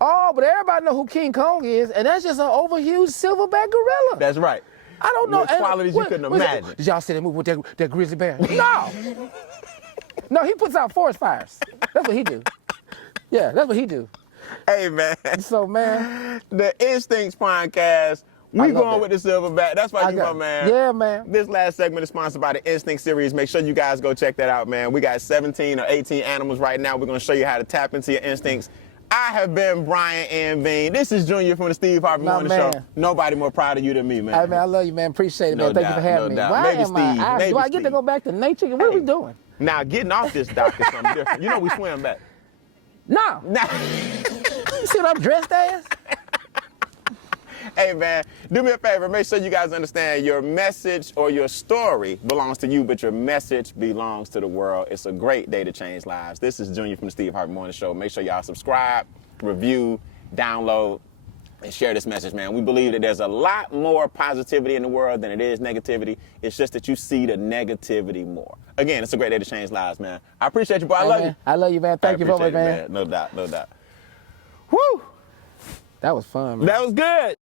Oh, but everybody know who King Kong is, and that's just an overhuge silverback gorilla. That's right. I don't know. With qualities you couldn't imagine. Did y'all see that movie with that grizzly bear? No. No, he puts out forest fires. That's what he do. Yeah, that's what he do. Hey, man. So, man. The Instincts PONDCast. We going with the silverback. That's why you my man. Yeah, man. This last segment is sponsored by the Instinct series. Make sure you guys go check that out, man. We got 17 or 18 animals right now. We're going to show you how to tap into your instincts. I have been Brian and Beane. This is Junior from the Steve Harvey Morning Show. Nobody more proud of you than me, man. Hey, man, I love you, man. Appreciate it, man. Thank you for having me. Doubt. Why Maybe am Steve. I? Maybe Do I get Steve. to go back to nature? What are we doing? Now, getting off this dock is something different. You know we swim back. No. Nah. You see what I'm dressed as? Hey, man, do me a favor. Make sure you guys understand your message or your story belongs to you, but your message belongs to the world. It's a great day to change lives. This is Junior from the Steve Harvey Morning Show. Make sure y'all subscribe, review, download, and share this message, man. We believe that there's a lot more positivity in the world than it is negativity. It's just that you see the negativity more. Again, it's a great day to change lives, man. I appreciate you, boy. I love you. I love you, man. Thank you very much, man. No doubt, no doubt. Woo! That was fun, man. That was good.